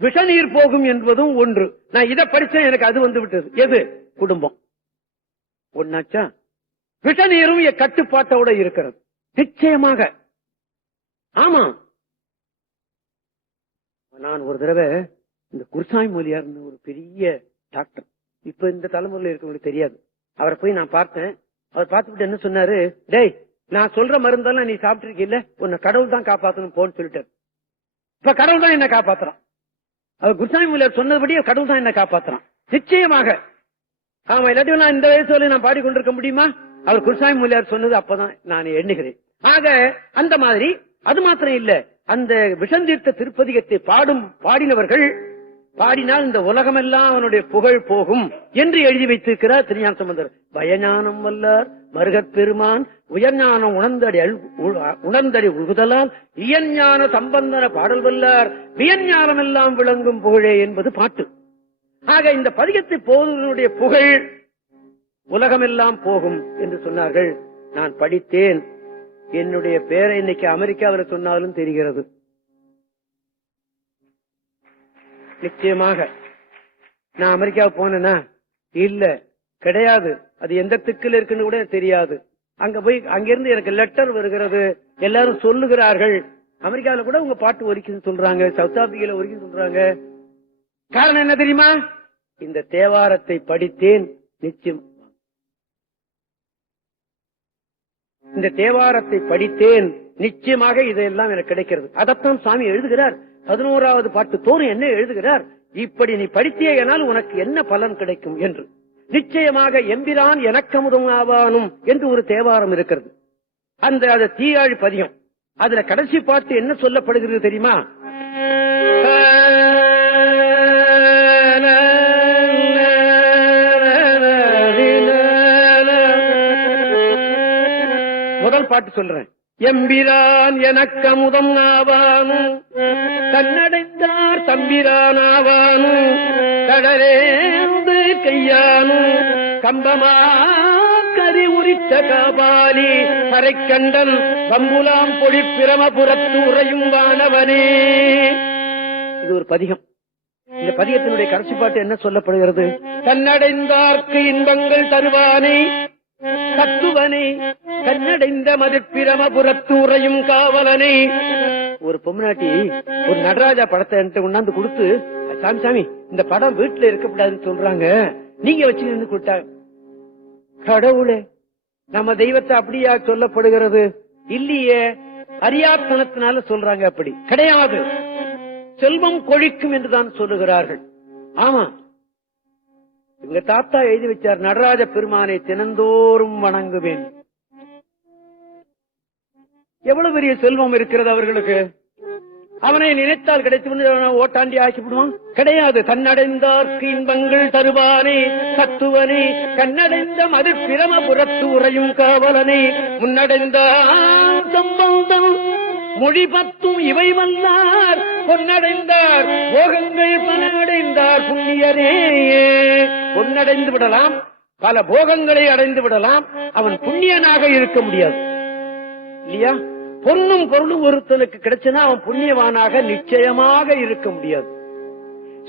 விஷநீர் போகும் என்பதும் ஒன்று. நான் இதை படிச்சேன், எனக்கு அது வந்து விட்டது. எது? குடும்பம். ஒன்னாச்சா? விஷநீரும் கட்டுப்பாட்டோட இருக்கிறது நிச்சயமாக. ஆமா, நான் ஒரு தடவை இந்த குருசாமி மொழியார் ஒரு பெரிய டாக்டர், இப்ப இந்த தலைமுறையில் இருக்கவங்களுக்கு தெரியாது, அவரை போய் நான் பார்த்தேன். அவர் பார்த்துட்டு என்ன சொன்னாரு, டேய் நான் சொல்ற மருந்தெல்லாம் நீ சாப்பிட்டு இருக்கீல்ல, உன்னை கடவுள் தான் காப்பாத்தணும் போன்னு சொல்லிட்டாரு. இப்ப கடவுள் தான் என்ன காப்பாத்துறான். அவர் குருசாமி மொழியார் சொன்னபடி கடவுள் தான் என்ன காப்பாத்துறான் நிச்சயமாக. ஆமா, இல்லாட்டி நான் இந்த வயசுல நான் பாடிக்கொண்டிருக்க முடியுமா? அவர் குருசாமி மொழியார் சொன்னது அப்பதான் நான் எண்ணுகிறேன். ஆக அந்த மாதிரி அது மாத்திரம் இல்ல, அந்த விஷந்தீர்த்த திருப்பதிகத்தை பாடினவர்கள் பாடினால் இந்த உலகமெல்லாம் அவனுடைய புகழ் போகும் என்று எழுதி வைத்திருக்கிறார் திருஞான சம்பந்தர். பயஞானம் வல்லார் மருகப் பெருமான் உயர்ஞானம் உணர்ந்தடி உழுதலால் இயஞ்ஞான சம்பந்தன பாடல் வல்லார் வியஞ்ஞானம் எல்லாம் விளங்கும் புகழே என்பது பாட்டு. ஆக இந்த பதிகத்தை போதுடைய புகழ் உலகமெல்லாம் போகும் என்று சொன்னார்கள். நான் படித்தேன், என்னுடைய பேரை இன்னைக்கு அமெரிக்காவில் சொன்னாலும் தெரிகிறது. நிச்சயமாக நான் அமெரிக்காவுக்கு போனேன்னா இல்ல, கிடையாது, அது எந்த திக்கில் இருக்குன்னு கூட தெரியாது. அங்க போய் அங்கிருந்து எனக்கு லெட்டர் வருகிறது, எல்லாரும் சொல்லுகிறார்கள் அமெரிக்காவில கூட உங்க பாட்டு ஒலிக்குன்னு சொல்றாங்க, சவுத் ஆப்பிரிக்கால ஒலிக்குன்னு சொல்றாங்க. காரணம் என்ன தெரியுமா? இந்த தேவாரத்தை படித்தேன். நிச்சயம் இந்த தேவாரத்தை படித்தேன், நிச்சயமாக இதெல்லாம் எனக்கு கிடைக்கிறது. அதத்தான் சுவாமி எழுதுகிறார் 11வது பாட்டு தோறும் என்ன எழுதுகிறார், இப்படி நீ படித்தேனால் உனக்கு என்ன பலன் கிடைக்கும் என்று. நிச்சயமாக எம்பிரான் எனக்கமுதம் ஆவானும் என்று ஒரு தேவாரம் இருக்கிறது, அந்த தீயாழி பதியம். அதுல கடைசி பாட்டு என்ன சொல்லப்படுகிறது தெரியுமா? முதல் பாட்டு சொல்றேன், எம்பிரான் எனக்கமுதம் ஆவானும் கண்ணடைந்தார் தம்பிரான் ஆவானும் கடலேந்து கையானும் கம்பமா கரி உரித்த காபாலி கரைக்கண்டன் பம்புலாம் பொடி பிரமபுரத்து உறையும் வானவனே. இது ஒரு பதிகம். இந்த பதிகத்தினுடைய கடைசி பாட்டு என்ன சொல்லப்படுகிறது? கண்ணடைந்தார்க்கு இன்பங்கள் தருவானே தத்துவனை கண்ணடைந்த மதிப்பிரமபுரத்து உறையும் காவலனை. ஒரு பொம்னாட்டி ஒரு நடராஜா படத்தை கொண்டாந்து கொடுத்து, சாமி சாமி இந்த படம் வீட்டுல இருக்கக்கூடாதுன்னு சொல்றாங்க, நீங்க வச்சு கொடுத்தா. கடவுளே, நம்ம தெய்வத்தை அப்படியா சொல்லப்படுகிறது? இல்லையே, அரியாத்தனத்தினால சொல்றாங்க. அப்படி கிடையாது, செல்வம் கொழிக்கும் என்றுதான் சொல்லுகிறார்கள். ஆமா, எங்க தாத்தா எழுதி வச்சார், நடராஜ பெருமானை தினந்தோறும் வணங்குவேன். எவ்வளவு பெரிய செல்வம் இருக்கிறது அவர்களுக்கு. அவனை நினைத்தால் கிடைத்து ஓட்டாண்டி ஆக்கிவிடுவான். கிடையாது. தன்னடைந்தார்க்கு இன்பங்கள் தருவானே தத்துவனே கண்ணடைந்த மது பிரமபுரத்து உறையும் காவலனே முன்னடைந்த சம்பந்தம் மொழி பத்தும் இவை வல்லார் பொன்னடைந்தார் போகங்கள் பல அடைந்தார் புண்ணியரே. பொன்னடைந்து விடலாம், பல போகங்களை அடைந்து விடலாம், அவன் புண்ணியனாக இருக்க முடியாது இல்லையா? பொன்னும் பொருளும் ஒருத்தனுக்கு கிடைச்சனா அவன் புண்ணியவானாக நிச்சயமாக இருக்க முடியாது.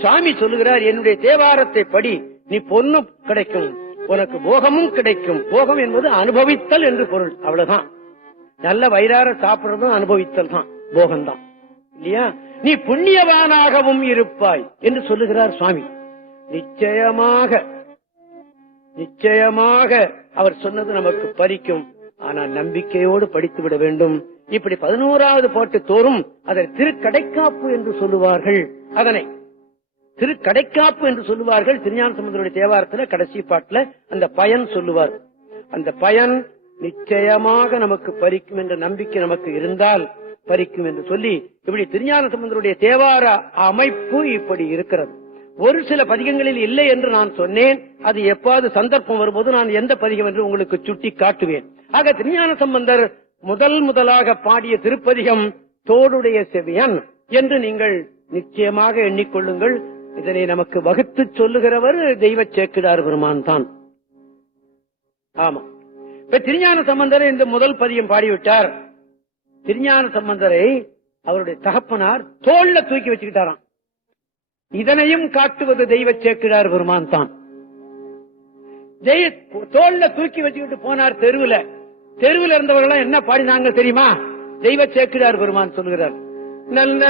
சுவாமி சொல்லுகிறார், என்னுடைய தேவாரத்தை படி, நீ பொன்னும் கிடைக்கும், உனக்கு போகமும் கிடைக்கும். போகம் என்பது அனுபவித்தல் என்று பொருள், அவ்வளவுதான். நல்ல வயிறார சாப்பிடுறதும் அனுபவித்தல் தான், போகம்தான் இல்லையா? நீ புண்ணியவானாகவும் இருப்பாய் என்று சொல்லுகிறார் சுவாமி. நிச்சயமாக நிச்சயமாக அவர் சொன்னது நமக்கு பறிக்கும். ஆனால் நம்பிக்கையோடு படித்து விட வேண்டும். இப்படி 11வது பாட்டு தோறும் அதை திருக்கடைக்காப்பு என்று சொல்லுவார்கள். அதனை திருக்கடைக்காப்பு என்று சொல்லுவார்கள். திருஞான சம்பந்தருடைய தேவாரத்துல கடைசி பாட்டுல அந்த பயன் சொல்லுவார். அந்த பயன் நிச்சயமாக நமக்கு பறிக்கும் என்ற நம்பிக்கை நமக்கு இருந்தால் பறிக்கும் என்று சொல்லி, இப்படி திருஞான சம்பந்தருடைய தேவார அமைப்பு இப்படி இருக்கிறது. ஒரு சில பதிகங்களில் இல்லை என்று நான் சொன்னேன். அது எப்பாவது சந்தர்ப்பம் வரும்போது நான் எந்த பதிகம் என்று உங்களுக்கு சுட்டி காட்டுவேன். ஆக திருஞான சம்பந்தர் முதலாக பாடிய திருப்பதிகம் தோடுடைய செவியன் என்று நீங்கள் நிச்சயமாக எண்ணிக்கொள்ளுங்கள். இதனை நமக்கு வகுத்து சொல்லுகிறவர் தெய்வ சேக்கிழார் பெருமான் தான். ஆமா, இப்ப திருஞான சம்பந்தரை இந்த முதல் பதியம் பாடிவிட்டார். திருஞான சம்பந்தரை அவருடைய தகப்பனார் தோல்ல தூக்கி வச்சுக்கிட்டாராம். இதனையும் காட்டுவது தெய்வ சேக்கிழார் பெருமான் தான். தோல்ல தூக்கி வச்சுக்கிட்டு போனார் தெருவுல. தெருவில் இருந்தவர்கள் என்ன பாடினாங்க தெரியுமா? தெய்வ சேக்கிழார் பெருமான் சொல்கிறார், நல்ல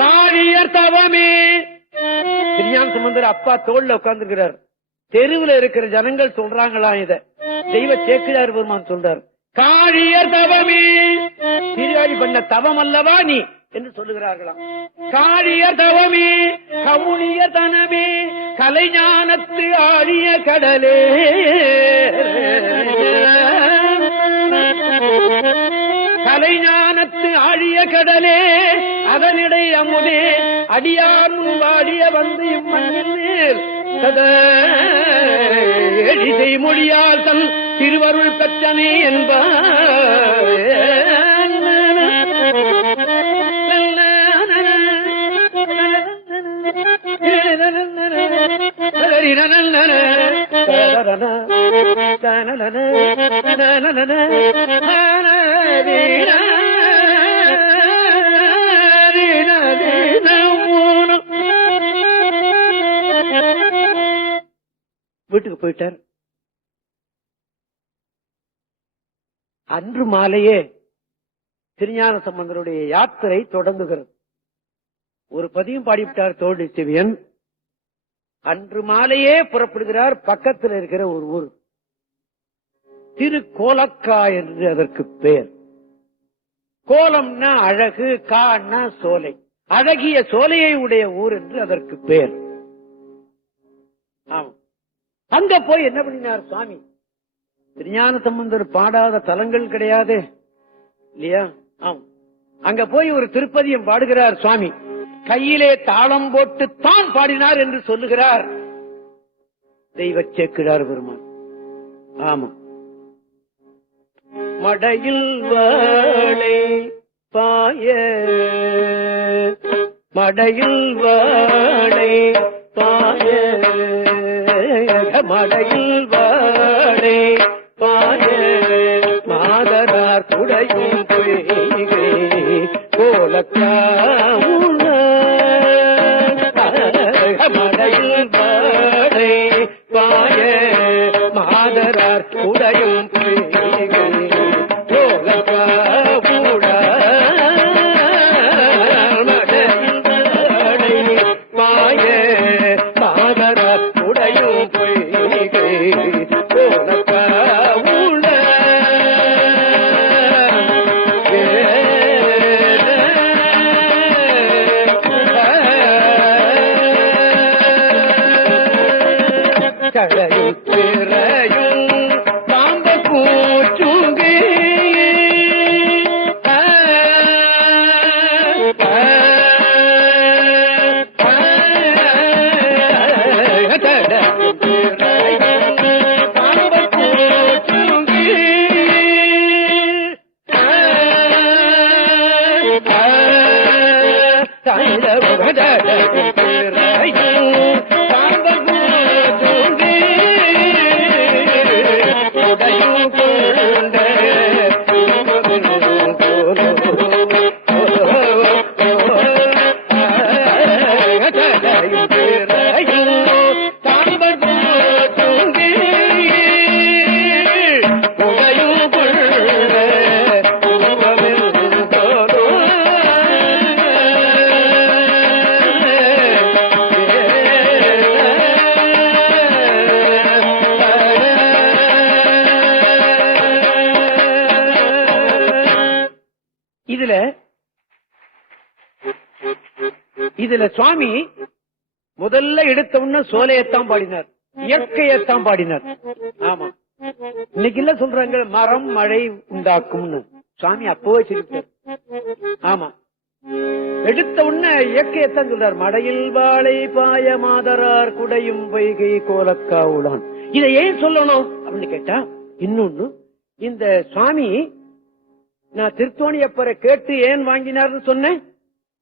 காழியர் தவமே. திருஞான சம்பந்தர் அப்பா தோல்ல உட்கார்ந்துருக்கிறார். தெருவில் இருக்கிற ஜனங்கள் சொல்றாங்களா? இத தெய்வ சேக்கிழார் பெருமான் சொல்றார், காழியர் தவமே, திருவாடி பண்ண தவம் அல்லவா நீ என்று சொல்லுகிறார்களாம். காழியர் தவமே கவுனிய தனமே கலைஞானத்து ஆழிய கடலே. கலைஞானத்து ஆழிய கடலே அதனிடை அமுதே அடியான் வாடிய வந்து இம்மண்ணில் எழிசை மொழியால் தன் திருவருள் பெற்றனே என்பார். வீட்டுக்கு போயிட்டார். அன்று மாலையே திருஞான சம்பந்தருடைய யாத்திரை தொடங்குகிறது. ஒரு பதியும் பாடிவிட்டார் தோல்வி செவியன். அன்று மாலையே புறப்படுகிறார். பக்கத்தில் இருக்கிற ஒரு ஊர் திருக்கோலக்கா என்று அதற்கு பெயர். கோலம்னா அழகு, கான்னா சோலை, அழகிய சோலையை உடைய ஊர் என்று அதற்கு பெயர். ஆமா, அங்க போய் என்ன பண்ணினார் சுவாமி? திருஞான சம்பந்தர் பாடாத தலங்கள் கிடையாது இல்லையா? ஆமா, அங்க போய் ஒரு திருப்பதியம் பாடுகிறார் சுவாமி. கையிலே தாளம் போட்டு தான் பாடினார் என்று சொல்லுகிறார் தெய்வ சேக்கிழார் பெருமான். ஆமா, மடையில் வாழை பாய, மடையில் வாழை பாய, மடையில் வாழை பாய மாதரார் குடையும் பொய்கை கோலக்கா மடையில் வாழை பாய மாதரார் குடையும் பொய்கை கோலக்கா மடையில் வாழை பாய மாதரார் குடையும் பொய்கை கோலக்கா இதுல சுவாமி முதல்ல எடுத்த உடனே சோலையத்தான் பாடினார், இயற்கையத்தான் பாடினார். ஆமா, இன்னைக்கு இல்ல சொல்றாங்க மரம் மழை உண்டாக்கும்னு, சுவாமி அப்பவே சொல்லிட்டார். ஆமா, எடுத்த உடனே இயற்கையத்தான் சொல்றார். மடையில் வாழை பாய மாதரார் குடையும் வைகை கோலக்காவுளான். இதை ஏன் சொல்லணும் அப்படின்னு கேட்டா, இன்னொன்னு இந்த சுவாமி நான் திருத்தோணியப்பரை கேட்டு ஏன் வாங்கினார்னு சொன்னேன்.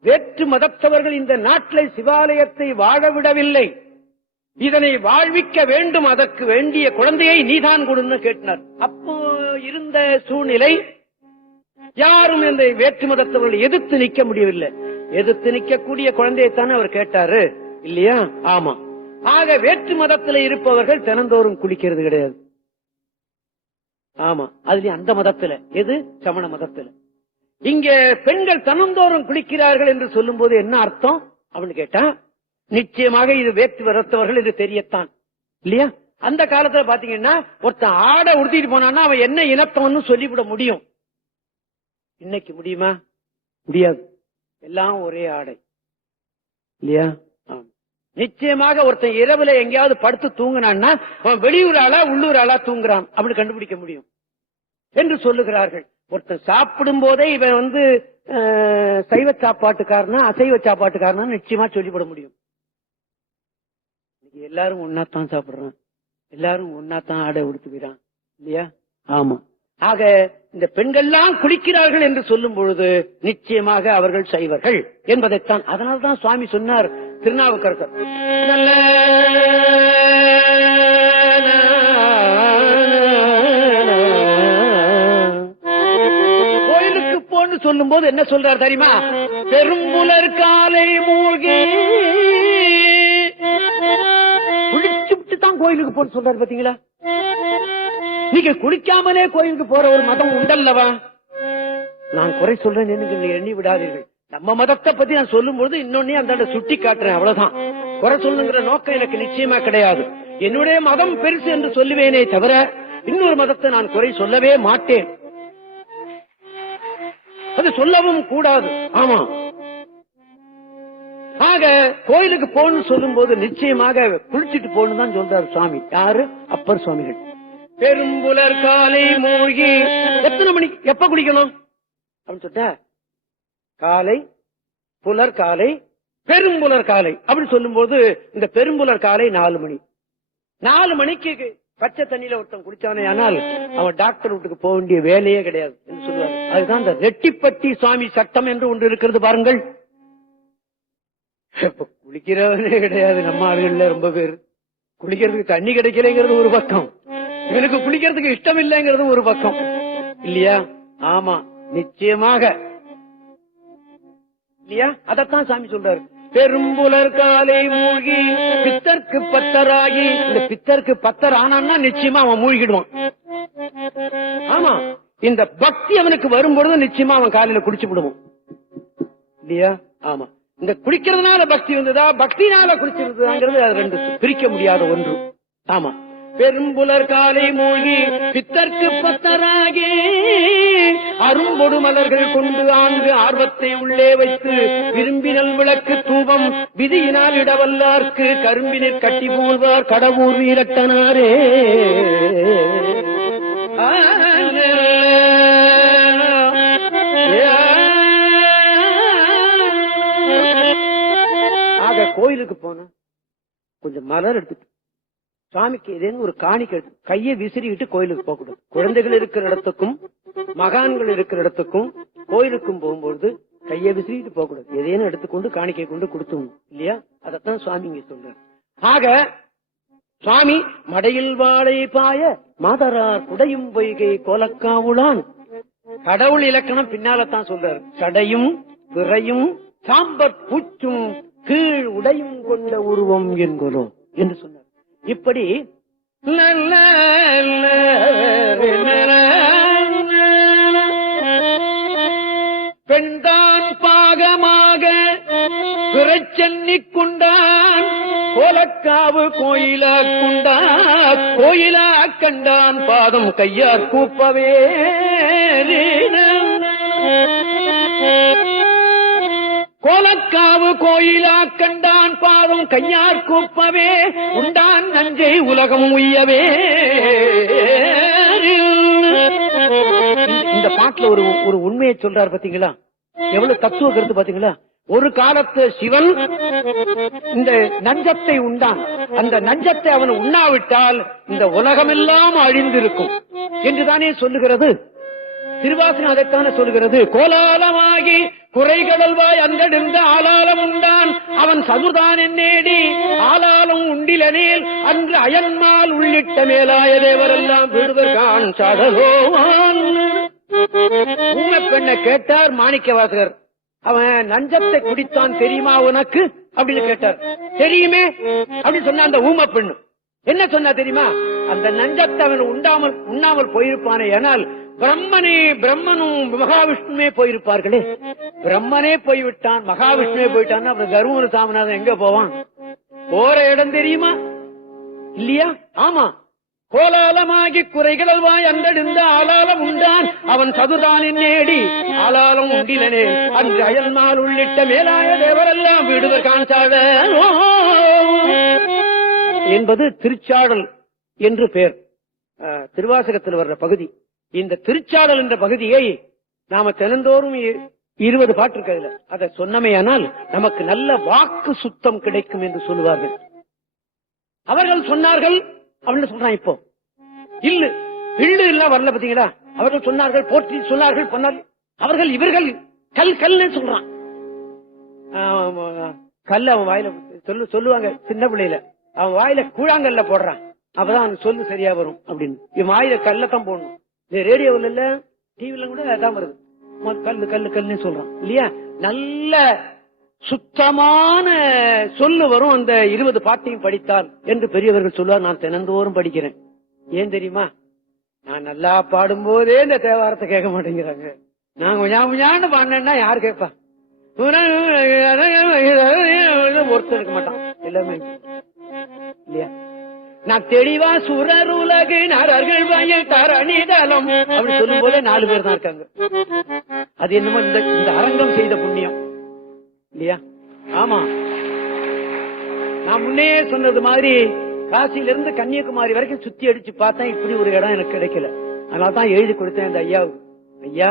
வேற்று மதத்தவர்கள் இந்த நாட்டில் சிவாலயத்தை வாழ விடவில்லை, இதனை வாழ்விக்க வேண்டும், அதற்கு வேண்டிய குழந்தையை நீதான் கொடுன்னு கேட்டார். அப்போ இருந்த சூழ்நிலை யாரும் இந்த வேற்று மதத்தவர்கள் எதிர்த்து நிக்க முடியவில்லை. எதிர்த்து நிக்கக்கூடிய குழந்தையைத்தானே அவர் கேட்டாரு இல்லையா? ஆமா. ஆக வேற்று மதத்துல இருப்பவர்கள் தினந்தோறும் குளிக்கிறது கிடையாது. ஆமா, அதுலயும் அந்த மதத்துல, எது சமண மதத்துல. இங்க பெண்கள் தினந்தோறும் குளிக்கிறார்கள் என்று சொல்லும் போது என்ன அர்த்தம் அப்படின்னு கேட்டா, நிச்சயமாக இது வேற்று மதத்தவர்கள் என்று தெரியத்தான் இல்லையா? அந்த காலத்துல பாத்தீங்கன்னா ஒருத்தன் ஆடை உடுத்திட்டு போனான்னா அவன் என்ன இனத்தவன்னு சொல்லிவிட முடியும். இன்னைக்கு முடியுமா? முடியாது. எல்லாம் ஒரே ஆடை இல்லையா? நிச்சயமாக ஒருத்தன் இரவுல எங்கேயாவது படுத்து தூங்கினான்னா அவன் வெளியூர் ஆளா உள்ளூர் ஆளா தூங்குறான் அப்படி கண்டுபிடிக்க முடியும் என்று சொல்லுகிறார்கள். ஒருத்தன் சாப்பிடும் போதே இவன் சைவ சாப்பாட்டுக்காரனா அசைவ சாப்பாட்டுக்காரனா நிச்சயமா சொல்லிவிட முடியும். எல்லாரும் ஒன்னாத்தான் சாப்பிடுறான், எல்லாரும் ஒன்னாத்தான் ஆடை உடுத்துக்கிறான் இல்லையா? ஆமா. ஆக இந்த பெண்கள்லாம் குளிக்கிறார்கள் என்று சொல்லும் பொழுது நிச்சயமாக அவர்கள் சைவர்கள் என்பதைத்தான். அதனால்தான் சுவாமி சொன்னார் திருநாவுக்கரசர், கோயிலுக்கு போன்னு சொல்லும் போது என்ன சொல்றார் தெரியுமா? பெரும்புலர் காலை மூழ்கி குளிச்சு விட்டு தான் கோயிலுக்கு போன்னு சொல்றாரு. பாத்தீங்களா? நீங்க குளிக்காமலே கோயிலுக்கு போற ஒரு மதம் உண்டல்லவா? நான் குறை சொல்றேன் எண்ணி விடாதீர்கள். நம்ம மதத்தை பத்தி நான் சொல்லும் பொழுது இன்னொன்னே அந்த சுட்டி காட்டுறேன், அவ்வளவுதான். குறை சொல்லுங்கிற நோக்கம் எனக்கு நிச்சயமா கிடையாது. என்னுடைய மதம் பெருசு என்று சொல்லுவேனே தவிர இன்னொரு மதத்தை நான் குறை சொல்லவே மாட்டேன், அது சொல்லவும் கூடாது. ஆமா. ஆக கோயிலுக்கு போகணும்னு சொல்லும் போது நிச்சயமாக குளிச்சுட்டு போகணும் தான் சொல்றாரு சுவாமி. யாரு? அப்பர் சுவாமிகள். பெரும்புலர் காலை மூழ்கி எத்தனை மணிக்கு எப்ப குளிக்கணும் அப்படின்னு சொல்லிட்ட, காலை புலர் காலை பெரும்புலர் காலை அப்படின்னு சொல்லும் போது இந்த பெரும்புலர் காலை 4 மணி. 4 மணிக்கு பச்சை தண்ணியில ஒருத்தன் குளிச்சானே ஆனால் அவன் டாக்டர் வீட்டுக்கு போக வேண்டிய வேலையே கிடையாது என்று சொல்லுவாங்க. அதுதான் இந்த ரெட்டிப்பட்டி சுவாமி சட்டம் என்று ஒன்று இருக்கிறது பாருங்கள். குளிக்கிறவனே கிடையாது நம்ம ஆளுகள்ல ரொம்ப பேர். குளிக்கிறதுக்கு தண்ணி கிடைக்கலைங்கிறது ஒரு பக்கம், இவனுக்கு குளிக்கிறதுக்கு இஷ்டம் இல்லைங்கிறது ஒரு பக்கம் இல்லையா? ஆமா, நிச்சயமாக இல்லையா? அதத்தான் சாமி சொல்றாரு. பெரும்புலர் காலை மூழ்கி பித்தர்க்கு பத்தராகி. இந்த பித்தருக்கு பத்தர் ஆனான்னா நிச்சயமா அவன் மூழ்கிடுவான். ஆமா, இந்த பக்தி அவனுக்கு வரும்பொழுது நிச்சயமா அவன் காலையில குடிச்சு விடுவான் இல்லையா? ஆமா, இந்த குடிக்கிறதுனால பக்தி வந்ததா பக்தினால குடிச்சிருந்ததாங்கிறது அது ரெண்டு பிரிக்க முடியாத ஒன்று. ஆமா, பெரும்புலர் காலை மூழ்கி பித்தர்க்கு பத்தராகி அரும்பொடு மலர்கள் கொண்டு ஆண்டு ஆர்வத்தை உள்ளே வைத்து விரும்பினல் விளக்கு தூபம் விதியினால் இடவல்லார்க்கு கரும்பினில் கட்டி போல்வார் கடவுர் வீரட்டனாரே. ஆக கோயிலுக்கு போன கொஞ்சம் மலர் எடுத்துட்டு சுவாமிக்கு ஏதேனும் ஒரு காணிக்கை கையை விசிறிக்கிட்டு கோயிலுக்கு போக கூடாது. குழந்தைகள் இருக்கிற இடத்துக்கும் மகான்கள் இருக்கிற இடத்துக்கும் கோயிலுக்கும் போகும்போது கையை விசிறிட்டு போக கூடாது, எதையும் எடுத்துக்கொண்டு காணிக்கை கொண்டு கொடுத்துணும் இல்லையா? அதத்தான் சுவாமி இங்க சொல்றார். ஆக சுவாமி மடையில் வாழை பாய மாதரார் குடையும் பொய்கை கோலக்காவுளான். கடவுள் இலக்கணம் பின்னால்தான் சொல்றாரு. சடையும் பிறையும் சாம்பற் பூச்சும் கீழ் உடையும் கொண்ட உருவம் என்கிறோம் என்று சொன்னார். இப்படி பெண்தான் பாகமாக பிறச்சென்னி கொண்டான் கோலக்காவு கோயிலா கொண்டா கோயிலா கண்டான் பாதம் கையார் கூப்பவே கோலக்காவு கோயிலா கண்டான் பாதம் கையார் கூப்பவே உண்டான் நஞ்சை உலகம் உய்யவே. இந்த பாட்டுல ஒரு உண்மையை சொல்றாரு பாத்தீங்களா? எவ்வளவு தத்துவ கருத்து பாத்தீங்களா? ஒரு காலத்து சிவன் இந்த நஞ்சத்தை உண்டான். அந்த நஞ்சத்தை அவன் உண்ணாவிட்டால் இந்த உலகமெல்லாம் அழிந்திருக்கும் என்றுதானே சொல்லுகிறது திருவாசகம். அதைத்தானே சொல்லுகிறது. கோலாலமாகி குறைகடல்வாய் அந்தெடுந்த ஆலாலம் உண்டான் அவன் சதுர்தான் என்னேடி ஆலாலம் உண்டிலனேல் அன்று அயன்மால் உள்ளிட்ட மேலாய தேவரெல்லாம் விடுவர் கான் சாடலோவான். ஊமை பெண்ணை கேட்டார் மாணிக்க வாசகர். அவன் நஞ்சத்தை குடித்தான் தெரியுமா உனக்கு அப்படின்னு கேட்டார். தெரியுமே அப்படின்னு சொன்ன அந்த ஊமை பெண்ணு என்ன சொன்னா தெரியுமா? அந்த நஞ்சத்தை அவன் உண்ணாமல் போயிருப்பானே. ஆனால் பிரம்மனும் மகாவிஷ்ணுமே போயிருப்பார்களே. பிரம்மனே போய்விட்டான், மகாவிஷ்ணுவே போயிட்டான். அப்புறம் கருவூர் சாமிநாதன் எங்க போவான்? போற இடம் தெரியுமா இல்லையா? ஆமா. கோலாலமாகி குறைகளவாய் அந்தெடுந்த ஆலாலம் உண்டான் அவன் சதுதானி நேடி ஆலாலம் உண்டிலனே அன்று அயல்மால் உள்ளிட்ட மேலாய தேவரெல்லாம் விடுவர் காண்சாட என்பது திருச்சாடல் என்று பெயர். திருவாசகத்தில் வர்ற பகுதி. இந்த திருச்சாடல் என்ற பகுதியை நாம தினந்தோறும் 20 பாட்டு இருக்கிறதுல அதை சொன்னமையானால் நமக்கு நல்ல வாக்கு சுத்தம் கிடைக்கும் என்று சொல்லுவார்கள். அவர்கள் சொன்னார்கள் அப்படின்னு சொல்றான். இப்போ இல்லு எல்லாம் வரல பாத்தீங்களா? அவர்கள் சொன்னார்கள், போற்றி சொன்னார்கள், பண்ணார்கள். அவர்கள் இவர்கள் கல்னு சொல்றான். கல் அவன் வாயில சொல்லுவாங்க சின்ன பிள்ளையில. அவன் வாயில கூழாங்கல்ல போடுறான். அப்பதான் அவன் சொல்லு சரியா வரும் அப்படின்னு. இவன் வாயில கல்லத்தான் போடணும். இந்த ரேடியோவில் இல்ல டிவில கூட அதான் வருது. கல்லு கல்லு கல்னு சொல்றான் இல்லையா? நல்ல சுத்தமான சொல்லு வரும் அந்த 20 பாட்டையும் படித்தால் என்று பெரியவர்கள் சொல்லுவார். நான் தினந்தோறும் படிக்கிறேன். ஏன் தெரியுமா? நான் நல்லா பாடும் போதே இந்த தேவாரத்தை கேட்க மாட்டேங்கிறாங்க. நான் கொஞ்சம் பாடினேன்னா யாரு கேட்பா? ஒருத்தர் இருக்க மாட்டான். எல்லாமே இல்லையா? நான் தெளிவா சுரர் உலகு நரர்கள் வயல் தரணிதலம் அப்படி சொல்லும் போதே 4 பேர் தான் இருக்காங்க. அது என்னமோ இந்த அரங்கம் செய்த புண்ணியம் இல்லையா? ஆமா. நான் முன்னே சொன்னது மாதிரி காசியில இருந்து கன்னியாகுமரி வரைக்கும் சுத்தி அடிச்சு பார்த்தேன். இப்படி ஒரு இடம் எனக்கு கிடைக்கல. அதனால்தான் எழுதி கொடுத்தேன் இந்த ஐயாவுக்கு. ஐயா,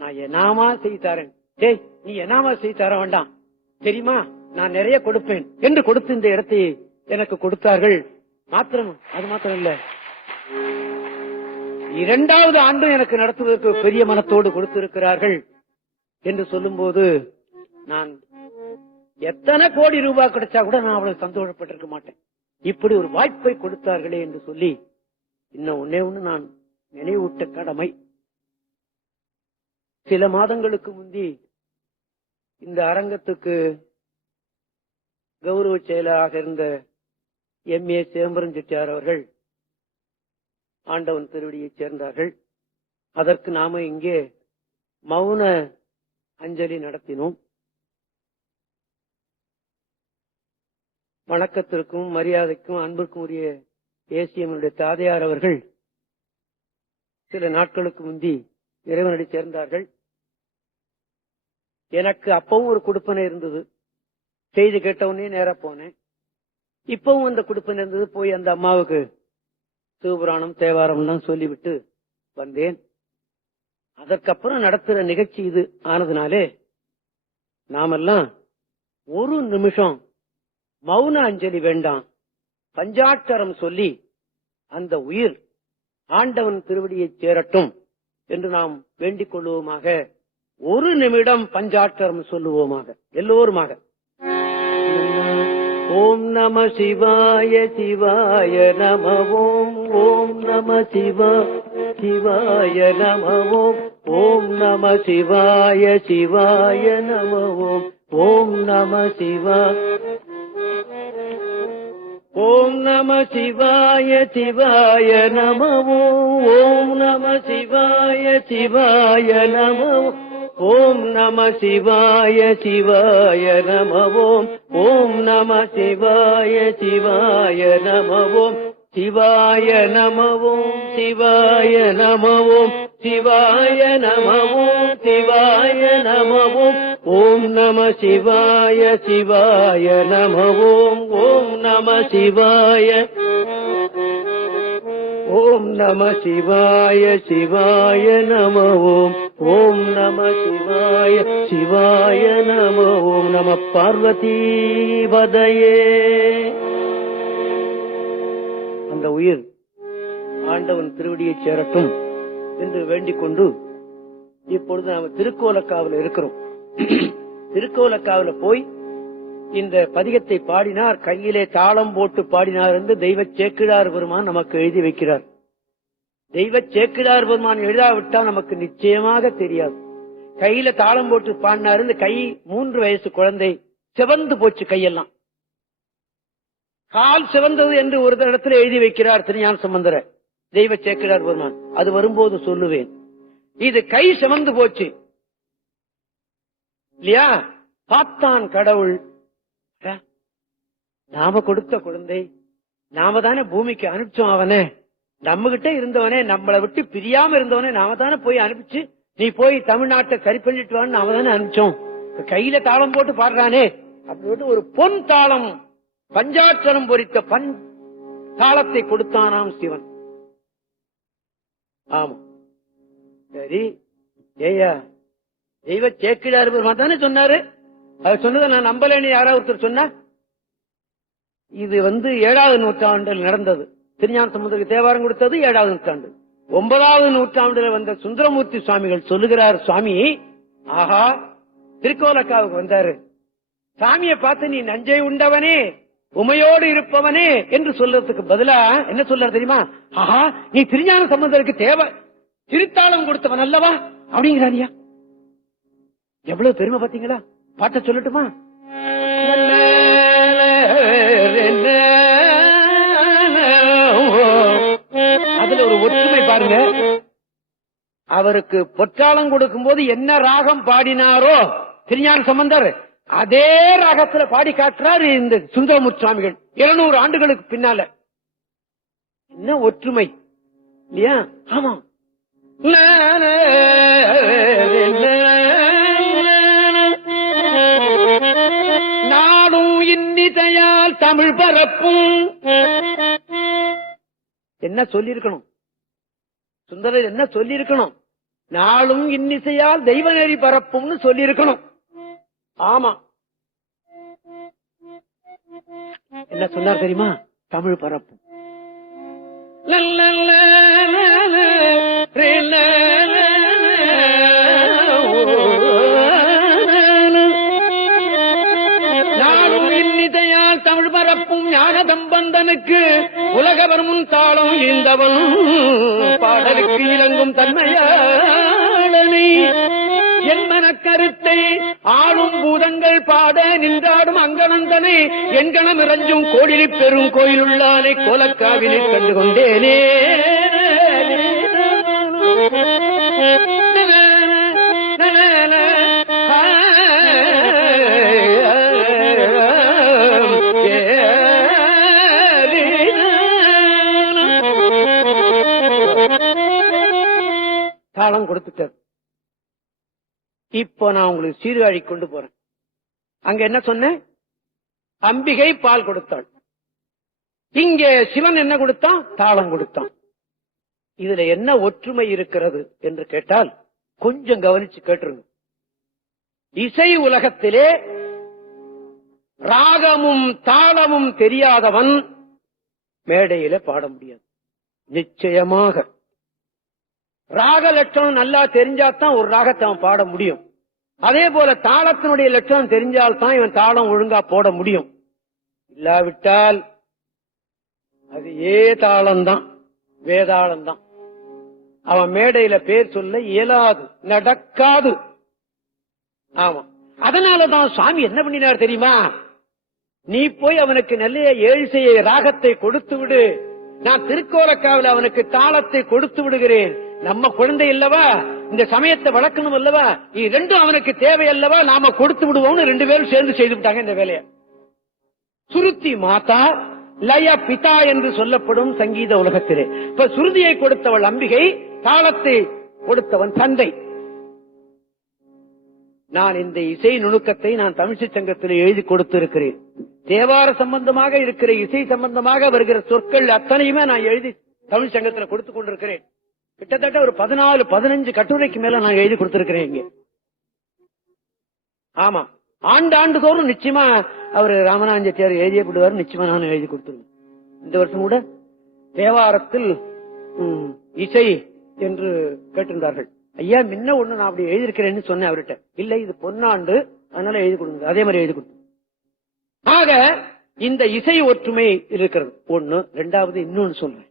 நான் என்னாமா செய்து தரேன். டேய், நீ என்னாமா செய்து தர வேண்டாம் தெரியுமா, நான் நிறைய கொடுப்பேன் என்று கொடுத்து இந்த இடத்தை எனக்கு கொடுத்தார்கள். அது மாத்திரம் இல்ல, 2வது ஆண்டு எனக்கு நடத்துவதற்கு பெரிய மனத்தோடு கொடுத்திருக்கிறார்கள் என்று சொல்லும் போது நான் எத்தனை கோடி ரூபாய் கிடைச்சா கூட நான் அவ்வளவு சந்தோஷப்பட்டிருக்க மாட்டேன். இப்படி ஒரு வாய்ப்பை கொடுத்தார்களே என்று சொல்லி இன்னும் ஒண்ணு நான் நினைவூட்ட கடமை. சில மாதங்களுக்கு முந்தி இந்த அரங்கத்துக்கு கௌரவ செயலராக இருந்த எம்ஏ சிதம்பரம் செட்டியார் அவர்கள் ஆண்டவன் திருவடியைச் சேர்ந்தார்கள். அதற்கு நாம இங்கே மௌன அஞ்சலி நடத்தினோம். வணக்கத்திற்கும் மரியாதைக்கும் அன்பிற்கும் உரிய ஏசியனுடைய தாதையார் அவர்கள் சில நாட்களுக்கு முந்தி இறைவனடி சேர்ந்தார்கள். எனக்கு அப்பவும் ஒரு கொடுப்பனை இருந்தது. செய்தி கேட்டவுடனே நேரா போனேன். இப்பவும் அந்த கொடுப்பனை இருந்தது. போய் அந்த அம்மாவுக்கு சிவபுராணம் தேவாரம் தான் சொல்லிவிட்டு வந்தேன். அதற்கப்புறம் நடத்துற நிகழ்ச்சி இது ஆனதுனாலே நாமெல்லாம் ஒரு நிமிஷம் மௌன அஞ்சலி வேண்டாம், பஞ்சாட்சரம் சொல்லி அந்த உயிர் ஆண்டவன் திருவடியை சேரட்டும் என்று நாம் வேண்டிக் கொள்வோமாக ஒரு நிமிடம் பஞ்சாட்சரம் சொல்லுவோமாக எல்லோருமாக. ஓம் நம சிவாய சிவாய நம ஓம். ஓம் நம சிவாய நம ஓம். ஓம் நம சிவாய சிவாய நம ஓம். ஓம் நம ஓம் நம சிவாய சிவாய நம ஓம். ஓம் நம சிவாய சிவாய நம ஓம். ஓம் நம சிவாய சிவாய நம ஓம். ஓம் நம சிவாய சிவாய நம ஓம். சிவாய நம ஓம். சிவாய நம ஓம். சிவாய நம ஓம். சிவாய நம ஓம். ஓம் நம சிவாய சிவாய நம ஓம். ஓம் நம சிவாய ஓம் நம சிவாய சிவாய நம ஓம். ஓம் நம சிவாய சிவாய நம ஓம். நம பார்வதி பதையே. அந்த உயிர் ஆண்டவன் திருவடியை சேரட்டும் என்று வேண்டிக் கொண்டு இப்பொழுது நாம் திருக்கோலக்காவில் இருக்கிறோம். திருக்கோலக்காவில போய் இந்த பதிகத்தை பாடினார், கையிலே தாளம் போட்டு பாடினார் என்று தெய்வ சேக்கிழார் பெருமான் நமக்கு எழுதி வைக்கிறார். தெய்வ சேக்கிழார் பெருமான் எழுதாவிட்டால் நமக்கு நிச்சயமாக தெரியாது. கையில தாளம் போட்டு பாடினார். இந்த கை 3 வயசு குழந்தை, சிவந்து போச்சு கையெல்லாம், கால் சிவந்தது என்று ஒரு இடத்துல எழுதி வைக்கிறார் திருஞான சம்பந்தர தெய்வ சேக்கிழார் பெருமான். அது வரும்போது சொல்லுவேன். இது கை சிவந்து போச்சு இல்லையா? பார்த்தான் கடவுள், நாம கொடுத்த குழந்தை, நாம தானே பூமிக்கு அனுப்பிச்சோம். அவனே நம்ம கிட்ட இருந்தவனே, நம்மளை விட்டு பிரியாம இருந்தவனே நாம தானே போய் அனுப்பிச்சு, நீ போய் தமிழ்நாட்டை சரி பண்ணிட்டு வான்னு நாம தானே அனுப்பிச்சோம். கையில தாளம் போட்டு பாடுறானே அப்படின்னு ஒரு பொன் தாளம், பஞ்சாட்சரம் பொறித்த தாளத்தை கொடுத்தானாம் சிவன். ஆமா, சரி. ஏயா தெய்வ சேக்கிழார் பெருமான் தானே சொன்னாரு. அது சொன்னதை நான் நம்பலன்னு யாராவது ஒருத்தர் சொன்னா? இது 7வது நூற்றாண்டில் நடந்தது. திருஞான சம்பந்தருக்கு தேவாரம் கொடுத்தது 7வது நூற்றாண்டு. 9வது நூற்றாண்டில் வந்த சுந்தரமூர்த்தி சுவாமிகள் சொல்லுகிறார், சுவாமி ஆஹா திருக்கோலக்காவுக்கு வந்தாரு, சாமியை பார்த்து நீ நஞ்சை உண்டவனே உமையோடு இருப்பவனே என்று சொல்றதுக்கு பதிலா என்ன சொல்றாரு தெரியுமா? ஆஹா நீ திருஞான சம்பந்தருக்கு திருத்தாளம் கொடுத்தவன் அல்லவா அப்படிங்கிறானியா. எவ்வளவு பெருமை பாத்தீங்களா? பாட்ட சொல்லட்டுமா? அதுல ஒரு ஒற்றுமை பாருங்க. அவருக்கு பொற்றாளம் கொடுக்கும் போது என்ன ராகம் பாடினாரோ திருஞான சம்பந்தர், அதே ராகத்துல பாடி காட்டுறாரு இந்த சுந்தரமூர்த்தி சுவாமிகள் 200 ஆண்டுகளுக்கு பின்னால. என்ன ஒற்றுமை இல்லையா? ஆமா. நாடும் இன்னிசையால் தமிழ் பரப்பும். என்ன சொல்லிருக்கணும் சுந்தரர்? என்ன சொல்லிருக்கணும்? நாளும் இன்னிசையால் தெய்வ நெறி பரப்பும்னு சொல்லிருக்கணும். ஆமா, என்ன சொன்னார் தெரியுமா? தமிழ் பரப்பும். நாளும் இன்னிசையால் தமிழ் பரப்பும் ஞான சம்பந்தனுக்கு உலகவர் முன் தாளம் ஈந்தவன் பாடலுக்கு இறங்கும் தன்மையாளனை என் மனக்கருத்தை ஆளும் பூதங்கள் பாட நின்றாடும் அங்கனந்தனை எண்கணம் இறஞ்சும் கோடிலி பெரும் கோயிலுள்ளானை கோலக்காவினை கண்டு கொண்டேனே. தாளம் கொடுத்துட்டார். இப்போ நான் உங்களுக்கு சீர்காழி கொண்டு போறேன். அங்க என்ன சொன்னேன்? அம்பிகை பால் கொடுத்தாள். இங்கே சிவன் என்ன கொடுத்தான்? தாளம் கொடுத்தான். இதுல என்ன ஒற்றுமை இருக்கிறது என்று கேட்டால் கொஞ்சம் கவனிச்சு கேட்டுருங்க. இசை உலகத்திலே ராகமும் தாளமும் தெரியாதவன் மேடையில பாட முடியாது. நிச்சயமாக ராக லட்சணம் நல்லா தெரிஞ்சாதான் ஒரு ராகத்தை அவன் பாட முடியும். அதே போல தாளத்தினுடைய லட்சணம் தெரிஞ்சால்தான் இவன் தாளம் ஒழுங்கா போட முடியும். இல்லாவிட்டால் அது தாளம்தான், வேதாளம்தான். அவன் மேடையில பேர் சொல்ல இயலாது, நடக்காது. ஆமா, அதனாலதான் சுவாமி என்ன பண்ணினார் தெரியுமா? நீ போய் அவனுக்கு நல்ல ஏழிசையை ராகத்தை கொடுத்து விடு, நான் திருக்கோலக்காவில் அவனுக்கு தாளத்தை கொடுத்து விடுகிறேன். நம்ம குழந்தை அல்லவா, இந்த சமயத்தை வளர்க்கணும் அல்லவா, இது ரெண்டும் அவனுக்கு தேவை அல்லவா, நாம கொடுத்து விடுவோம்னு 2 பேரும் சேர்ந்து செய்து விட்டாங்க இந்த வேலையை. சுருத்தி மாதா, லய பிதா என்று சொல்லப்படும் சங்கீத உலகத்திலே இப்ப சுருதியை கொடுத்தவள் அம்பிகை, தாளத்தை கொடுத்தவன் தந்தை. நான் இந்த இசை நுணுக்கத்தை நான் தமிழ்ச்சி சங்கத்தில் எழுதி கொடுத்திருக்கிறேன். தேவார சம்பந்தமாக இருக்கிற இசை சம்பந்தமாக வருகிற சொற்கள் அத்தனையுமே நான் எழுதி தமிழ் சங்கத்தில் கொடுத்துக் கொண்டிருக்கிறேன். கிட்டத்தட்ட ஒரு 14-15 கட்டுரைக்கு மேல நான் எழுதி கொடுத்திருக்கிறேன் இங்க. ஆமா, ஆண்டு தோறும் நிச்சயமா அவர் ராமநாதன் செட்டியார் எழுதிய விடுவார், நிச்சயமா நான் எழுதி கொடுத்துருவேன். இந்த வருஷம் கூட தேவாரத்தில் இசை என்று கேட்டிருந்தார்கள். ஐயா முன்ன ஒண்ணு நான் அப்படி எழுதியிருக்கிறேன்னு சொன்னேன் அவர்கிட்ட. இல்ல இது பொன்னாண்டு, அதனால எழுதி கொடுங்க. அதே மாதிரி எழுதி கொடுத்து. ஆக இந்த இசை ஒற்றுமை இருக்கிறது ஒண்ணு. ரெண்டாவது இன்னொன்னு சொல்றேன்.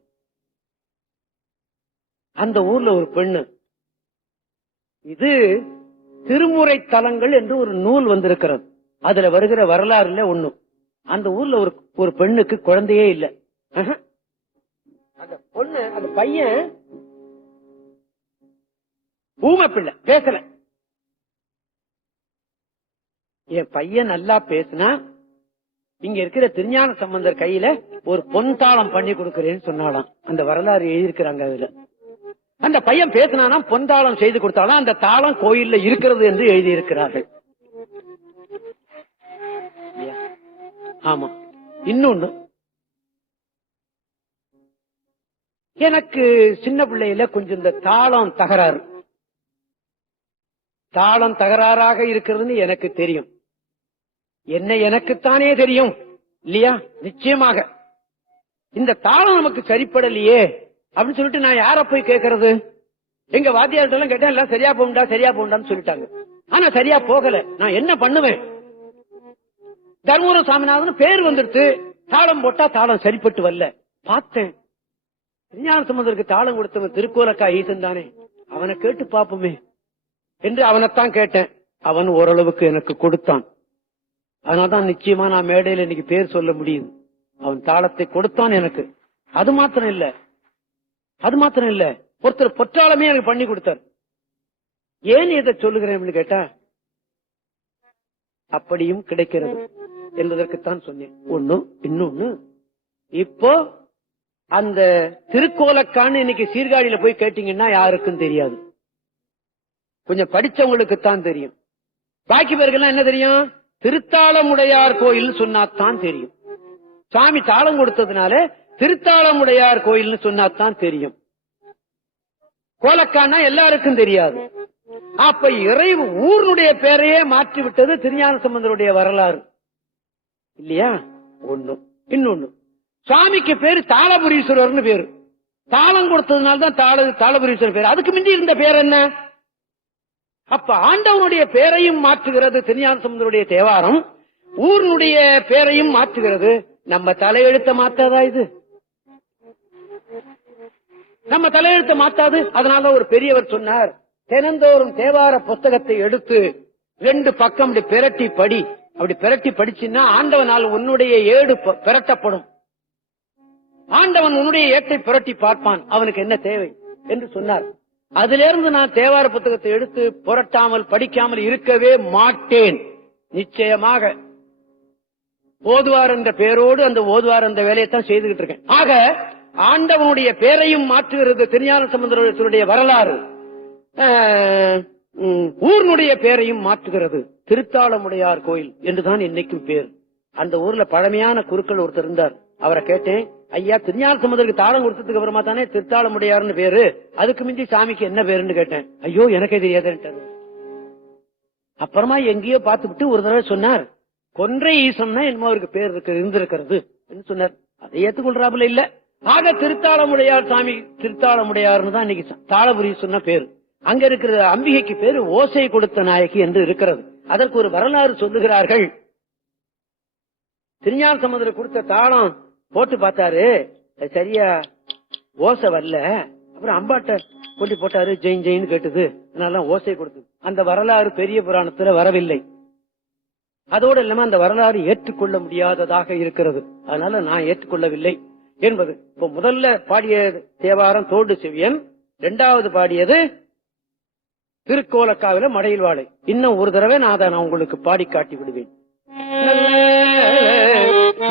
அந்த ஊர்ல ஒரு பெண்ணு, இது திருமுறை தலங்கள் என்று ஒரு நூல் வந்திருக்கிறது. அதுல வருகிற வரலாறுல ஒண்ணு, அந்த ஊர்ல ஒரு பெண்ணுக்கு குழந்தையே இல்ல. அந்த பொண்ணு, அந்த பையன் ஊமை பிள்ளை, பேசல. என் பையன் நல்லா பேசினா இங்க இருக்கிற திருஞான சம்பந்தர் கையில ஒரு பொன் தாளம் பண்ணி கொடுக்கிறேன்னு சொன்னாலாம். அந்த வரலாறு எழுதியிருக்கிறாங்க. அதுல அந்த பையன் பேசினானா பொன் தாளம் செய்து கொடுத்தாலும் அந்த தாளம் கோயில்ல இருக்கிறது என்று எழுதியிருக்கிறார்கள். ஆமா, இன்னொன்னு, எனக்கு சின்ன பிள்ளையில கொஞ்சம் இந்த தாளம் தகராறாக இருக்கிறதுன்னு எனக்கு தெரியும். என்ன எனக்குத்தானே தெரியும் இல்லையா? நிச்சயமாக இந்த தாளம் நமக்கு சரிப்படலையே அப்படின்னு சொல்லிட்டு நான் யார போய் கேட்கறது? எங்க வாத்தியார்ட்ட கேட்டேன், எல்லாம் சரியா போகும்டான்னு சொல்லிட்டாங்க. ஆனா சரியா போகல. நான் என்ன பண்ணுவேன்? தர்மபுரம் சாமிநாதன் பேர் வந்துடுத்து, தாளம் போட்டா தாளம் சரிப்பட்டு வரல. பார்த்தேன், திருஞான சம்பந்தருக்கு தாளம் கொடுத்தவன் திருக்கோலக்கா ஈசன் தானே, அவனை கேட்டு பாப்போமே என்று அவனைத்தான் கேட்டேன். அவன் ஓரளவுக்கு எனக்கு கொடுத்தான். அதனால்தான் நிச்சயமா நான் மேடையில இன்னைக்கு பேர் சொல்ல முடியுது. அவன் தாளத்தை கொடுத்தான் எனக்கு. அது மாத்திரம் இல்ல, ஒருத்தர் பொற்றாளமே எனக்கு பண்ணி கொடுத்தார். ஏன் இதை சொல்லுகிறேன் கேட்டா, அப்படியும் கிடைக்கிறது என்பதற்குத்தான் சொன்னேன். ஒண்ணு. இன்னொன்னு, இப்போ அந்த திருக்கோலக்கான்னு இன்னைக்கு சீர்காழியில போய் கேட்டீங்கன்னா யாருக்கும் தெரியாது. கொஞ்சம் படிச்சவங்களுக்கு தான் தெரியும். பாக்கி பேருக்கெல்லாம் என்ன தெரியும்? திருத்தாளமுடையார் கோயில் சொன்னாத்தான் தெரியும். சாமி தாளம் கொடுத்ததுனால திருத்தாளமுடையார் கோயில்னு சொன்னாத்தான் தெரியும். கோலக்கானா எல்லாருக்கும் தெரியாது. அப்ப இறைவு ஊருடைய பேரையே மாற்றி விட்டது திருஞான சம்பந்தருடைய வரலாறு இல்லையா? ஒண்ணு. இன்னொன்னு, சுவாமிக்கு பேரு தாளபுரீஸ்வரர்னு பேரு. தாளம் கொடுத்ததுனால்தான் தாளபுரீஸ்வரர் பேரு. அதுக்கு முந்தி இருந்த பேர் என்ன? அப்ப ஆண்டவனுடைய பேரையும் மாற்றுகிறது திருஞான சம்பந்தருடைய தேவாரம், ஊருடைய பேரையும் மாற்றுகிறது. நம்ம தலையெழுத்த மாத்தாதா இது? நம்ம தலையெழுத்த மாத்தாது. அதனால ஒரு பெரியவர் சொன்னார், தினந்தோறும் தேவார புத்தகத்தை எடுத்து 2 பக்கம் அப்படி பிரட்டி படி. அப்படி பிரட்டி படிச்சுன்னா ஆண்டவனால் உன்னுடைய ஏடு பிரட்டப்படும். ஆண்டவன் உன்னுடைய ஏட்டை புரட்டி பார்ப்பான், அவனுக்கு என்ன தேவை என்று சொன்னார். அதிலிருந்து நான் தேவார புத்தகத்தை எடுத்து புரட்டாமல் படிக்காமல் இருக்கவே மாட்டேன். நிச்சயமாக ஓதுவார் என்ற பேரோடு அந்த ஓதுவார் என்ற வேலையைத்தான் செய்துகிட்டு இருக்கேன். ஆக ஆண்டவனுடைய பேரையும் மாற்றுகிறது திருஞான சம்பந்தருடைய வரலாறு, ஊர்னுடைய பேரையும் மாற்றுகிறது. திருத்தாளமுடையார் கோயில் என்றுதான் இன்னைக்கும் பேர். அந்த ஊர்ல பழமையான குருக்கள் ஒருத்தர் இருந்தார். அவரை கேட்டேன், ஐயா திருஞான சம்பந்தருக்கு தாளம் கொடுத்ததுக்கு அப்புறமா தானே திருத்தாளமுடையார்னு பேரு, அதுக்கு மிஞ்சி சாமிக்கு என்ன பேருன்னு கேட்டேன். ஐயோ எனக்கே தெரியாதுன்ட்டாரு. அப்புறமா எங்கேயோ பார்த்துவிட்டு ஒரு தடவை சொன்னார், கொன்றை ஈசம்னா என்னமோ அவருக்கு பேர் இருந்திருக்கிறது சொன்னார். அதை ஏத்துக்கொள்றாப்புல இல்ல. ஆக திருத்தாளமுடையார் சாமி திருத்தாளமுடையார்னு தான் இன்னைக்கு தாளபுரி சொன்ன பேரு. அங்க இருக்கிற அம்பிகைக்கு பேரு ஓசை கொடுத்த நாயகி என்று இருக்கிறது. அதற்கு ஒரு வரலாறு சொல்லுகிறார்கள். திருஞான சம்பந்தர் கொடுத்த தாளம் போட்டு பார்த்தாரு, சரியா ஓசை வரல. அப்புறம் அம்பாட்ட கொண்டு போட்டாரு, ஜெயின் ஜெயின் கேட்டது, அதனால ஓசை கொடுத்தது. அந்த வரலாறு பெரிய புராணத்துல வரவில்லை. அதோடு இல்லாம அந்த வரலாறு ஏற்றுக்கொள்ள முடியாததாக இருக்கிறது. அதனால நான் ஏற்றுக்கொள்ளவில்லை என்பது. இப்ப முதல்ல பாடிய தேவாரம் தோடு செவியன், இரண்டாவது பாடியது திருக்கோலக்காவில மடையில் வாழை. இன்னும் ஒரு தடவை நான் உங்களுக்கு பாடி காட்டி விடுவேன்.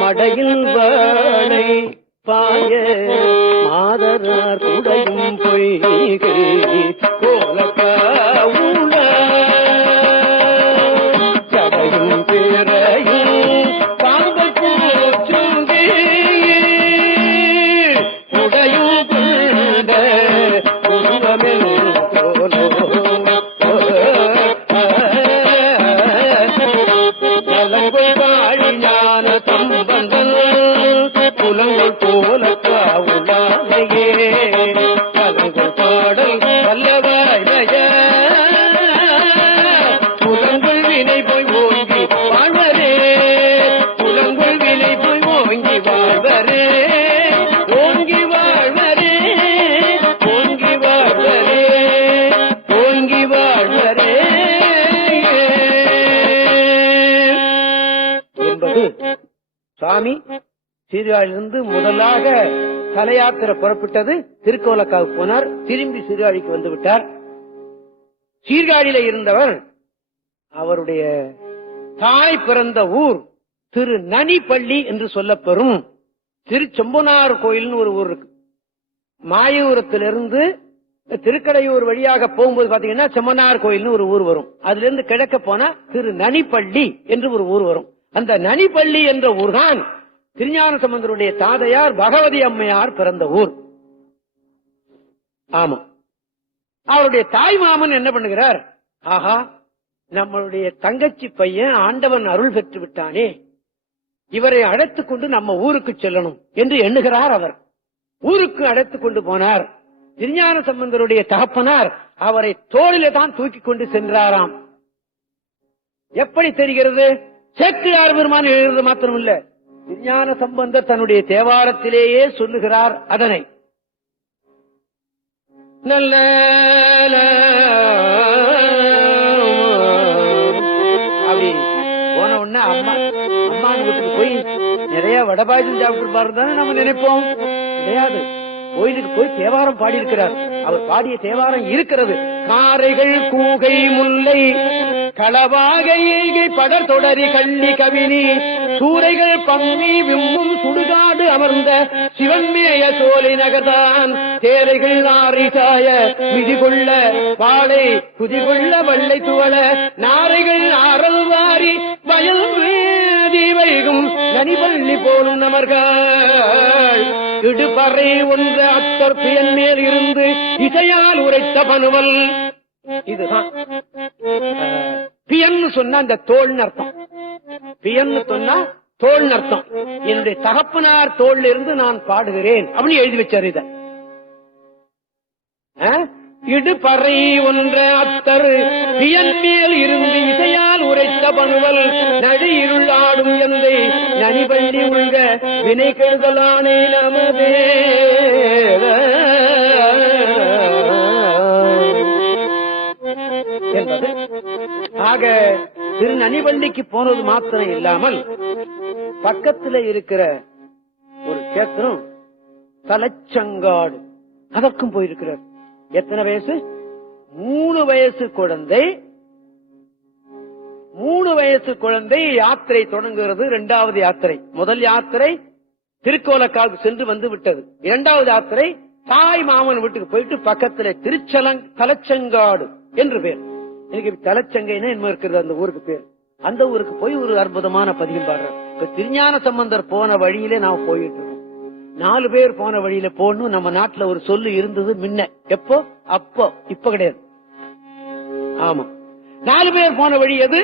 மடையில் வாழை பாய மாதரார் குடையும் பொய்கை கோலக்காவுல சடையும் பிறையும் பாம்பல் பூச்சுங்கி உடையும் கொண்ட உருவமெல் கோலோ நலங்கொள் பாழி ஞான சம்பந்தன் புலங்கொள் போலக்காவுளானையே கலங்கொள் பாடல் வல்லவாய புலங்கொள் வினை போய் ஓங்கி வாழ்வரே புலங்கொள் வினை போய் ஓங்கி வாழ்வரே ஓங்கி வாழ்வரே ஓங்கி வாழ்வரே ஓங்கி வாழ்வரே என்பது சுவாமி சீர்காழியிலிருந்து முதலாக தலையாத்திரை புறப்பட்டது. திருக்கோலக்காவுக்கு போனார், திரும்பி சீர்காழிக்கு வந்து விட்டார். சீர்காழியில இருந்தவர் அவருடைய தாய் பிறந்த ஊர் திரு நனிப்பள்ளி என்று சொல்லப்பெறும் திருச்செம்பனார் கோயில்னு ஒரு ஊர் இருக்கு. மாயூரத்திலிருந்து திருக்கடையூர் வழியாக போகும்போது பாத்தீங்கன்னா செம்மனார் கோயில்னு ஒரு ஊர் வரும். அதுல இருந்து கிழக்க போனா திரு நனிப்பள்ளி என்று ஒரு ஊர் வரும். அந்த நனிப்பள்ளி என்ற ஊர்தான் திருஞான சம்பந்தருடைய தாதையார் பகவதி அம்மையார் பிறந்த ஊர். ஆமா, அவருடைய தாய் மாமன் என்ன பண்ணுகிறார், ஆஹா நம்மளுடைய தங்கச்சி பையன் ஆண்டவன் அருள் பெற்று விட்டானே, இவரை அழைத்துக் கொண்டு நம்ம ஊருக்கு செல்லணும் என்று எண்ணுகிறார். அவர் ஊருக்கு அழைத்துக் கொண்டு போனார். திருஞான சம்பந்தருடைய தகப்பனார் அவரை தோளிலே தான் தூக்கி கொண்டு சென்றாராம். எப்படி தெரிகிறது? சேக்கிழார் பெருமான் எழுதுறது மாத்திரமில்ல, திருஞான சம்பந்தர் தன்னுடைய தேவாரத்திலேயே சொல்லுகிறார் அதனை. நல்ல அப்படி போன உடனே அம்மா வீட்டுக்கு போய் நிறைய வடபாயசம் சாப்பிட்டு பாருந்தானே நம்ம நினைப்போம். கிடையாது, கோயிலுக்கு போய் தேவாரம் பாடி இருக்கிறார். அவர் பாடிய தேவாரம் இருக்கிறது. காரைகள் கூகை முல்லை களவாகை படர் தொடரி கள்ளி கவினி சூறைகள் பம்மி விம்மும் சுடுகாடு அமர்ந்த சிவன்மேய சோலை நகர்தான் தேரைகள் ஆரிசாய விதிகொள்ள வாழை துதிகொள்ள வள்ளை துவள நாரைகள் ஆரல் வாரி வயல் வைகும் நனிபள்ளி போலும் நமர்கள் இடுபறை ஒன்ற அத்தர் பியன் மேல் இருந்து இசையால் உரைத்த பனுவல். இதுதான் பியன்னு சொன்னா அந்த தோல்னு அர்த்தம். பியன்னு சொன்னா தோல்னு அர்த்தம். என்னுடைய தகப்பனார் தோல்ல இருந்து நான் பாடுகிறேன் அப்படின்னு எழுதி வச்சார். இத இடுபறை ஒன்ற அத்தர் பியன் மேல் இருந்து இசையால் உரைத்த பனுவல் நடு இருளாடும் எந்தை நனிபள்ளி உள்க வினை கெடுதலானே நமதே. என்பது ஆக திரு நனிபள்ளிக்கு போனது மாத்திரம் இல்லாமல் பக்கத்துல இருக்கிற ஒரு கேத்திரம் தலைச்சங்காடு, அதற்கும் போயிருக்கிறார். எத்தனை வயசு? 3 வயசு குழந்தை. 3 வயசு குழந்தை யாத்திரை தொடங்குகிறது. 2வது யாத்திரை. முதல் யாத்திரை திருக்கோலக்காவுக்கு சென்று வந்து விட்டது. 2வது யாத்திரை தாய் மாமன் வீட்டுக்கு போயிட்டு பக்கத்துல தலைச்சங்காடு என்று பேர். எனக்கு தலைச்சங்கைன்னா என்ன இருக்கிறது அந்த ஊருக்கு பேர். அந்த ஊருக்கு போய் ஒரு அற்புதமான பதியம் பாடுறார். இப்ப திருஞான சம்பந்தர் போன வழியிலே நாம் போயிட்டு இருக்கோம். 4 பேர் போன வழியில போகணும். நம்ம நாட்டுல ஒரு சொல்லு இருந்தது முன்ன. எப்போ? அப்போ, இப்ப கிடையாது. ஆமா, 4 பேர் போன வழி எது?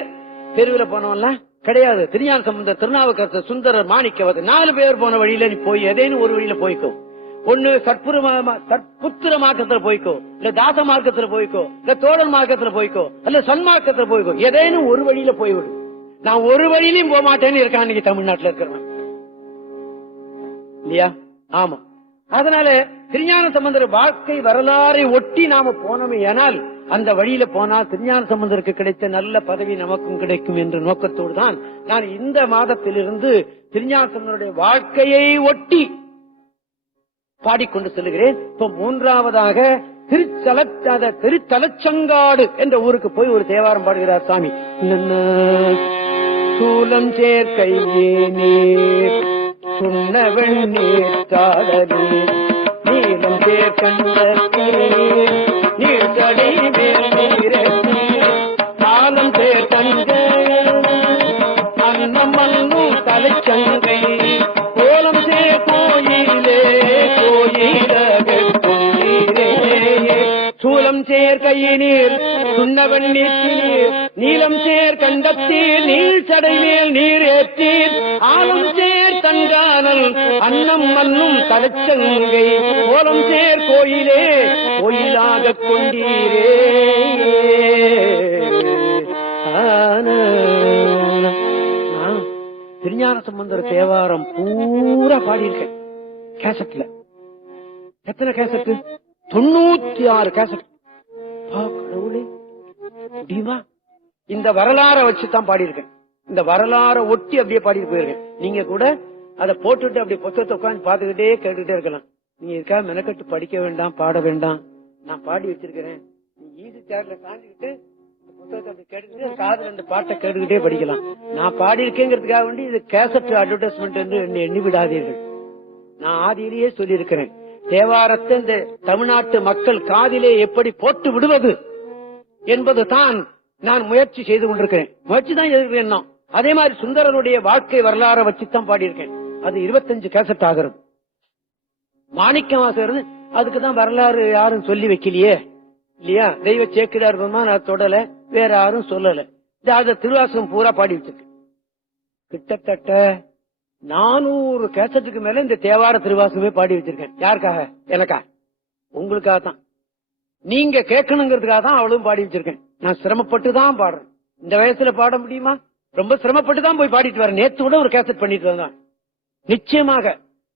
தெருவில் போனவன்ல கிடையாது. திருஞான சம்பந்தர், திருநாவுக்கரசர், சுந்தரர், மாணிக்கவாசகர் 4 பேர் போன வழியில நீ போய் எதேன்னு ஒரு வழியில போய்க்கும். ஒண்ணு சற்புத்திர மார்க்கத்துல போய்க்கோ, இல்ல தாச மார்க்கத்துல போய்க்கோ, இல்ல தோழன் மார்க்கத்துல போய்க்கோ, இல்ல சன்மார்க்கத்துல போய்க்கோ. ஏதேனும் ஒரு வழியில போய்விடு. நான் ஒரு வழியிலையும் போக மாட்டேன்னு இருக்கான் இன்னைக்கு தமிழ்நாட்டுல இருக்கிறவன் இல்லையா? ஆமா. அதனால திருஞான சம்பந்தர் வாழ்க்கை வரலாறை ஒட்டி நாம போனோமே ஆனால் அந்த வழியில போனால் திருஞான சம்பந்தருக்கு கிடைத்த நல்ல பதவி நமக்கும் கிடைக்கும் என்ற நோக்கத்தோடு தான் நான் இந்த மாதத்திலிருந்து திருஞான சம்பந்தருடைய வாழ்க்கையை ஒட்டி பாடிக்கொண்டு செல்கிறேன். இப்ப மூன்றாவதாக திருத்தலச்சங்காடு என்ற ஊருக்கு போய் ஒரு தேவாரம் பாடுகிறார் சாமி. சூலம் சேர்க்கையே நீர் சுண்ணவெண் நீர் காடலே நீளம் சேர்க்கண்ட நீர்த்தடை மேல் நீரே காலம் சேர்க்கண்ட அன்னம் மண்ணும் தலைச்சங்கை கோலம் சேர் கோயிலே கோயிலே சூலம் சேர் கையினீர் சுண்ணவன் நீர் நீளம் சேர் கண்டத்தீர் நீள் சடை மேல் நீர் ஏற்றீர் ஆலம் சேர் தங்கானல் அன்னம் மண்ணும் தலைச்சங்கை கோலம் சேர் கோயிலே கோயிலாக கொண்டீரே. திருஞான சம்பந்தர் தேவாரம் பூரா பாடியிருக்கேன் கேசட்ல. எத்தனை கேசட்? 96 கேசட். கடவுளே, முடியுமா? இந்த வரலாறை வச்சுதான் பாடியிருக்கேன். இந்த வரலாறை ஒட்டி அப்படியே பாடிட்டு போயிருக்கேன். நீங்க கூட அதை போட்டுட்டு அப்படியே புத்தகத்தை உட்காந்து பாத்துக்கிட்டே கேட்டுக்கிட்டே இருக்கலாம். நீங்க இருக்கா மெனக்கட்டு படிக்க வேண்டாம், பாட வேண்டாம். நான் பாடி வச்சிருக்கிறேன். நீ ஈஸி சேர்ல காஞ்சிக்கிட்டு புத்தகத்தை அப்படி கேட்டுக்கிட்டு காதுல இந்த பாட்டை கேட்டுக்கிட்டே படிக்கலாம். நான் பாடியிருக்கேங்கிறதுக்காக வேண்டி இது கேசட் அட்வர்டைஸ்மெண்ட் என்று எண்ணி விடாதீர்கள். நான் ஆதியிலேயே சொல்லி இருக்கிறேன், தேவாரத்தை இந்த தமிழ்நாட்டு மக்கள் காதிலே எப்படி போட்டு விடுவது என்பது தான் நான் முயற்சி செய்து கொண்டிருக்கிறேன். முயற்சி தான் எதிர்க்கிறேன். அதே மாதிரி சுந்தரனுடைய வாழ்க்கை வரலாறை வச்சுதான் பாடியிருக்கேன். அது 25 கேசட் ஆகிறது. மாணிக்கவாசகர் அதுக்குதான் வரலாறு யாரும் சொல்லி வைக்கலையே இல்லையா? தெய்வ சேக்கிடார் நான் தொடல, வேற யாரும் சொல்லல. அத திருவாசகம் பூரா பாடி வச்சிருக்கேன். கிட்டத்தட்ட 400 கேசட்டுக்கு மேல இந்த தேவார திருவாசகமே பாடி வச்சிருக்கேன். யாருக்காக? எனக்கா? உங்களுக்காக தான். நீங்க கேட்கணுங்கிறதுக்காக தான் அவ்வளவு பாடி வச்சிருக்கேன். நான் சிரமப்பட்டு தான் பாடுறேன். இந்த வயசுல பாட முடியுமா? ரொம்ப சிரமப்பட்டு தான் போய் பாடிட்டு வரேன். நேத்து கூட ஒரு கேசட் பண்ணிட்டு வந்தேன். நிச்சயமாக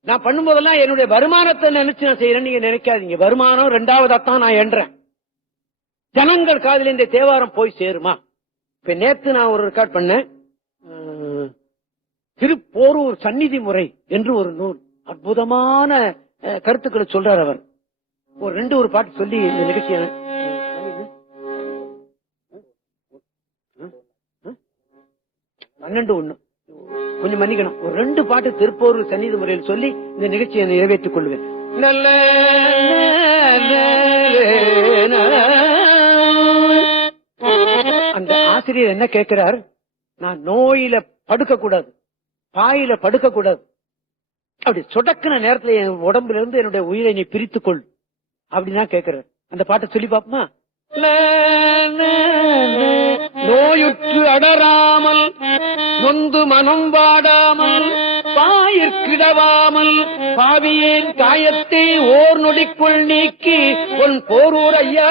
நான் பண்ணும்போதெல்லாம் என்னுடைய வருமானத்தை நினைச்சு நான் செய்யறேன்னு நீங்க நினைக்காதீங்க. வருமானம் 2வதாத்தான் நான் எண்றேன். ஜனங்கள் காதில் இந்த தேவாரம் போய் சேருமா? இப்ப நேத்து நான் ஒரு ரெக்கார்ட் பண்ணேன். திருப்போரூர் சந்நிதி முறை என்று ஒரு நூல். அற்புதமான கருத்துக்களை சொல்றார் அவர். ஒரு 2 பாட்டு சொல்லி இந்த நிகழ்ச்சியை 12:01 கொஞ்சம் மன்னிக்கணும். ஒரு 2 பாட்டு திருப்போரூர் சந்நிதி முறையில் சொல்லி இந்த நிகழ்ச்சியை நிறைவேற்றிக் கொள்வேன். நல்ல அந்த ஆசிரியர் என்ன கேட்கிறார்? நான் நோயில படுக்க கூடாது, பாயில படுக்க கூடாது. அப்படி சொடக்கின நேரத்துல என் உடம்புல இருந்து என்னுடைய உயிரை நீ பிரித்துக்கொள் அப்படின்னா கேட்கிறார். அந்த பாட்டை சொல்லி பாப்போமா? நோயுற்று அடராமல் நொந்து மனம் வாடாமல் பாயிற்கிடவாமல் பாவியேன் காயத்தை ஓர் நொடிக்குள் நீக்கி உன் போரூர் ஐயா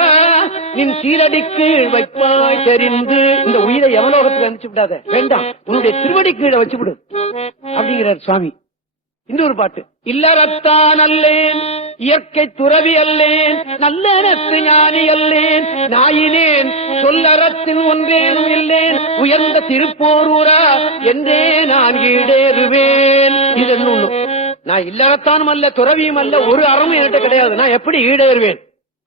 நின் சீரடிக்கு வைப்பாய் தெரிந்து. இந்த உயிரை எவலோகத்தில் அனுப்பிச்சு விடாத, வேண்டாம், உன்னுடைய திருவடி கீழே வச்சு விடு அப்படிங்கிறார் சுவாமி. இன்னொரு பாட்டு. இல்லறத்தான் அல்லேன் இயற்கை துறவி அல்லேன் நல்லறத்து ஞானி அல்லேன் நாயினேன் சொல்லறத்தின் ஒன்றேனும் இல்லேன் உயர்ந்த திருப்போரூரா என்றே நான் ஈடேறுவேன். இது ஒண்ணு. நான் இல்லறத்தானும் அல்ல, துறவியும் அல்ல, ஒரு அறமும் என்கிட்ட கிடையாது. நான் எப்படி ஈடேறுவேன்?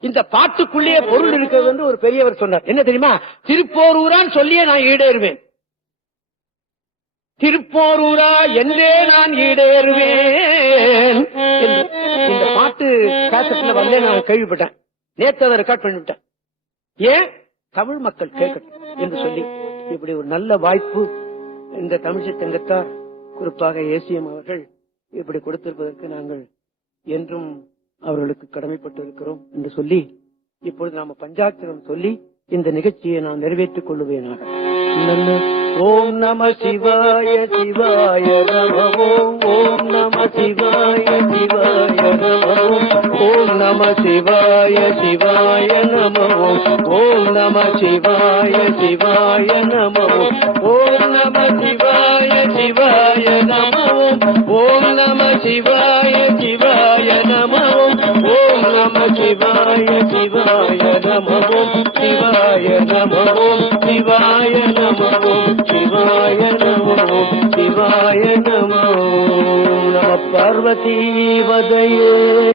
இந்த பாட்டுக்குள்ளேயே பொருள் இருக்கிறது வந்து ஒரு பெரியவர் சொன்னார். என்ன தெரியுமா? திருப்போரூரான்னு சொல்லியே நான் ஈடேறுவேன். திருப்போரூரா என்றே நான் ஈடேறுவேன். இந்த பாட்டு கேசட்ல வந்து நான் கேள்விப்பட்டேன். நேற்று அதை ரெக்கார்ட் பண்ணிவிட்டேன். ஏன்? தமிழ் மக்கள் கேட்கட்டும் என்று சொல்லி இப்படி ஒரு நல்ல வாய்ப்பு இந்த தமிழ்ச்சி சங்கத்தார், குறிப்பாக ஏசிஎம் அவர்கள் இப்படி கொடுத்திருப்பதற்கு நாங்கள் என்றும் அவர்களுக்கு கடமைப்பட்டு இருக்கிறோம் என்று சொல்லி இப்பொழுது நாம பஞ்சாட்சரம் சொல்லி இந்த நிகழ்ச்சியை நான் நிறைவேற்றிக் கொள்ளுவேனாக. ஓம் நம சிவாய சிவாய நம ஓம். ஓம் நம சிவாய சிவாய நம ஓம் நம சிவாய சிவாய நம ஓம் நம சிவாய சிவாய நம ஓம் நம சிவாய சிவாய நம ஓம் நம சிவாய சிவாய நம ஓம் நம சிவாய சிவாய நம சிவாய நம சிவாய நம சிவாய நம சிவாய நம நம பார்வதி வதையே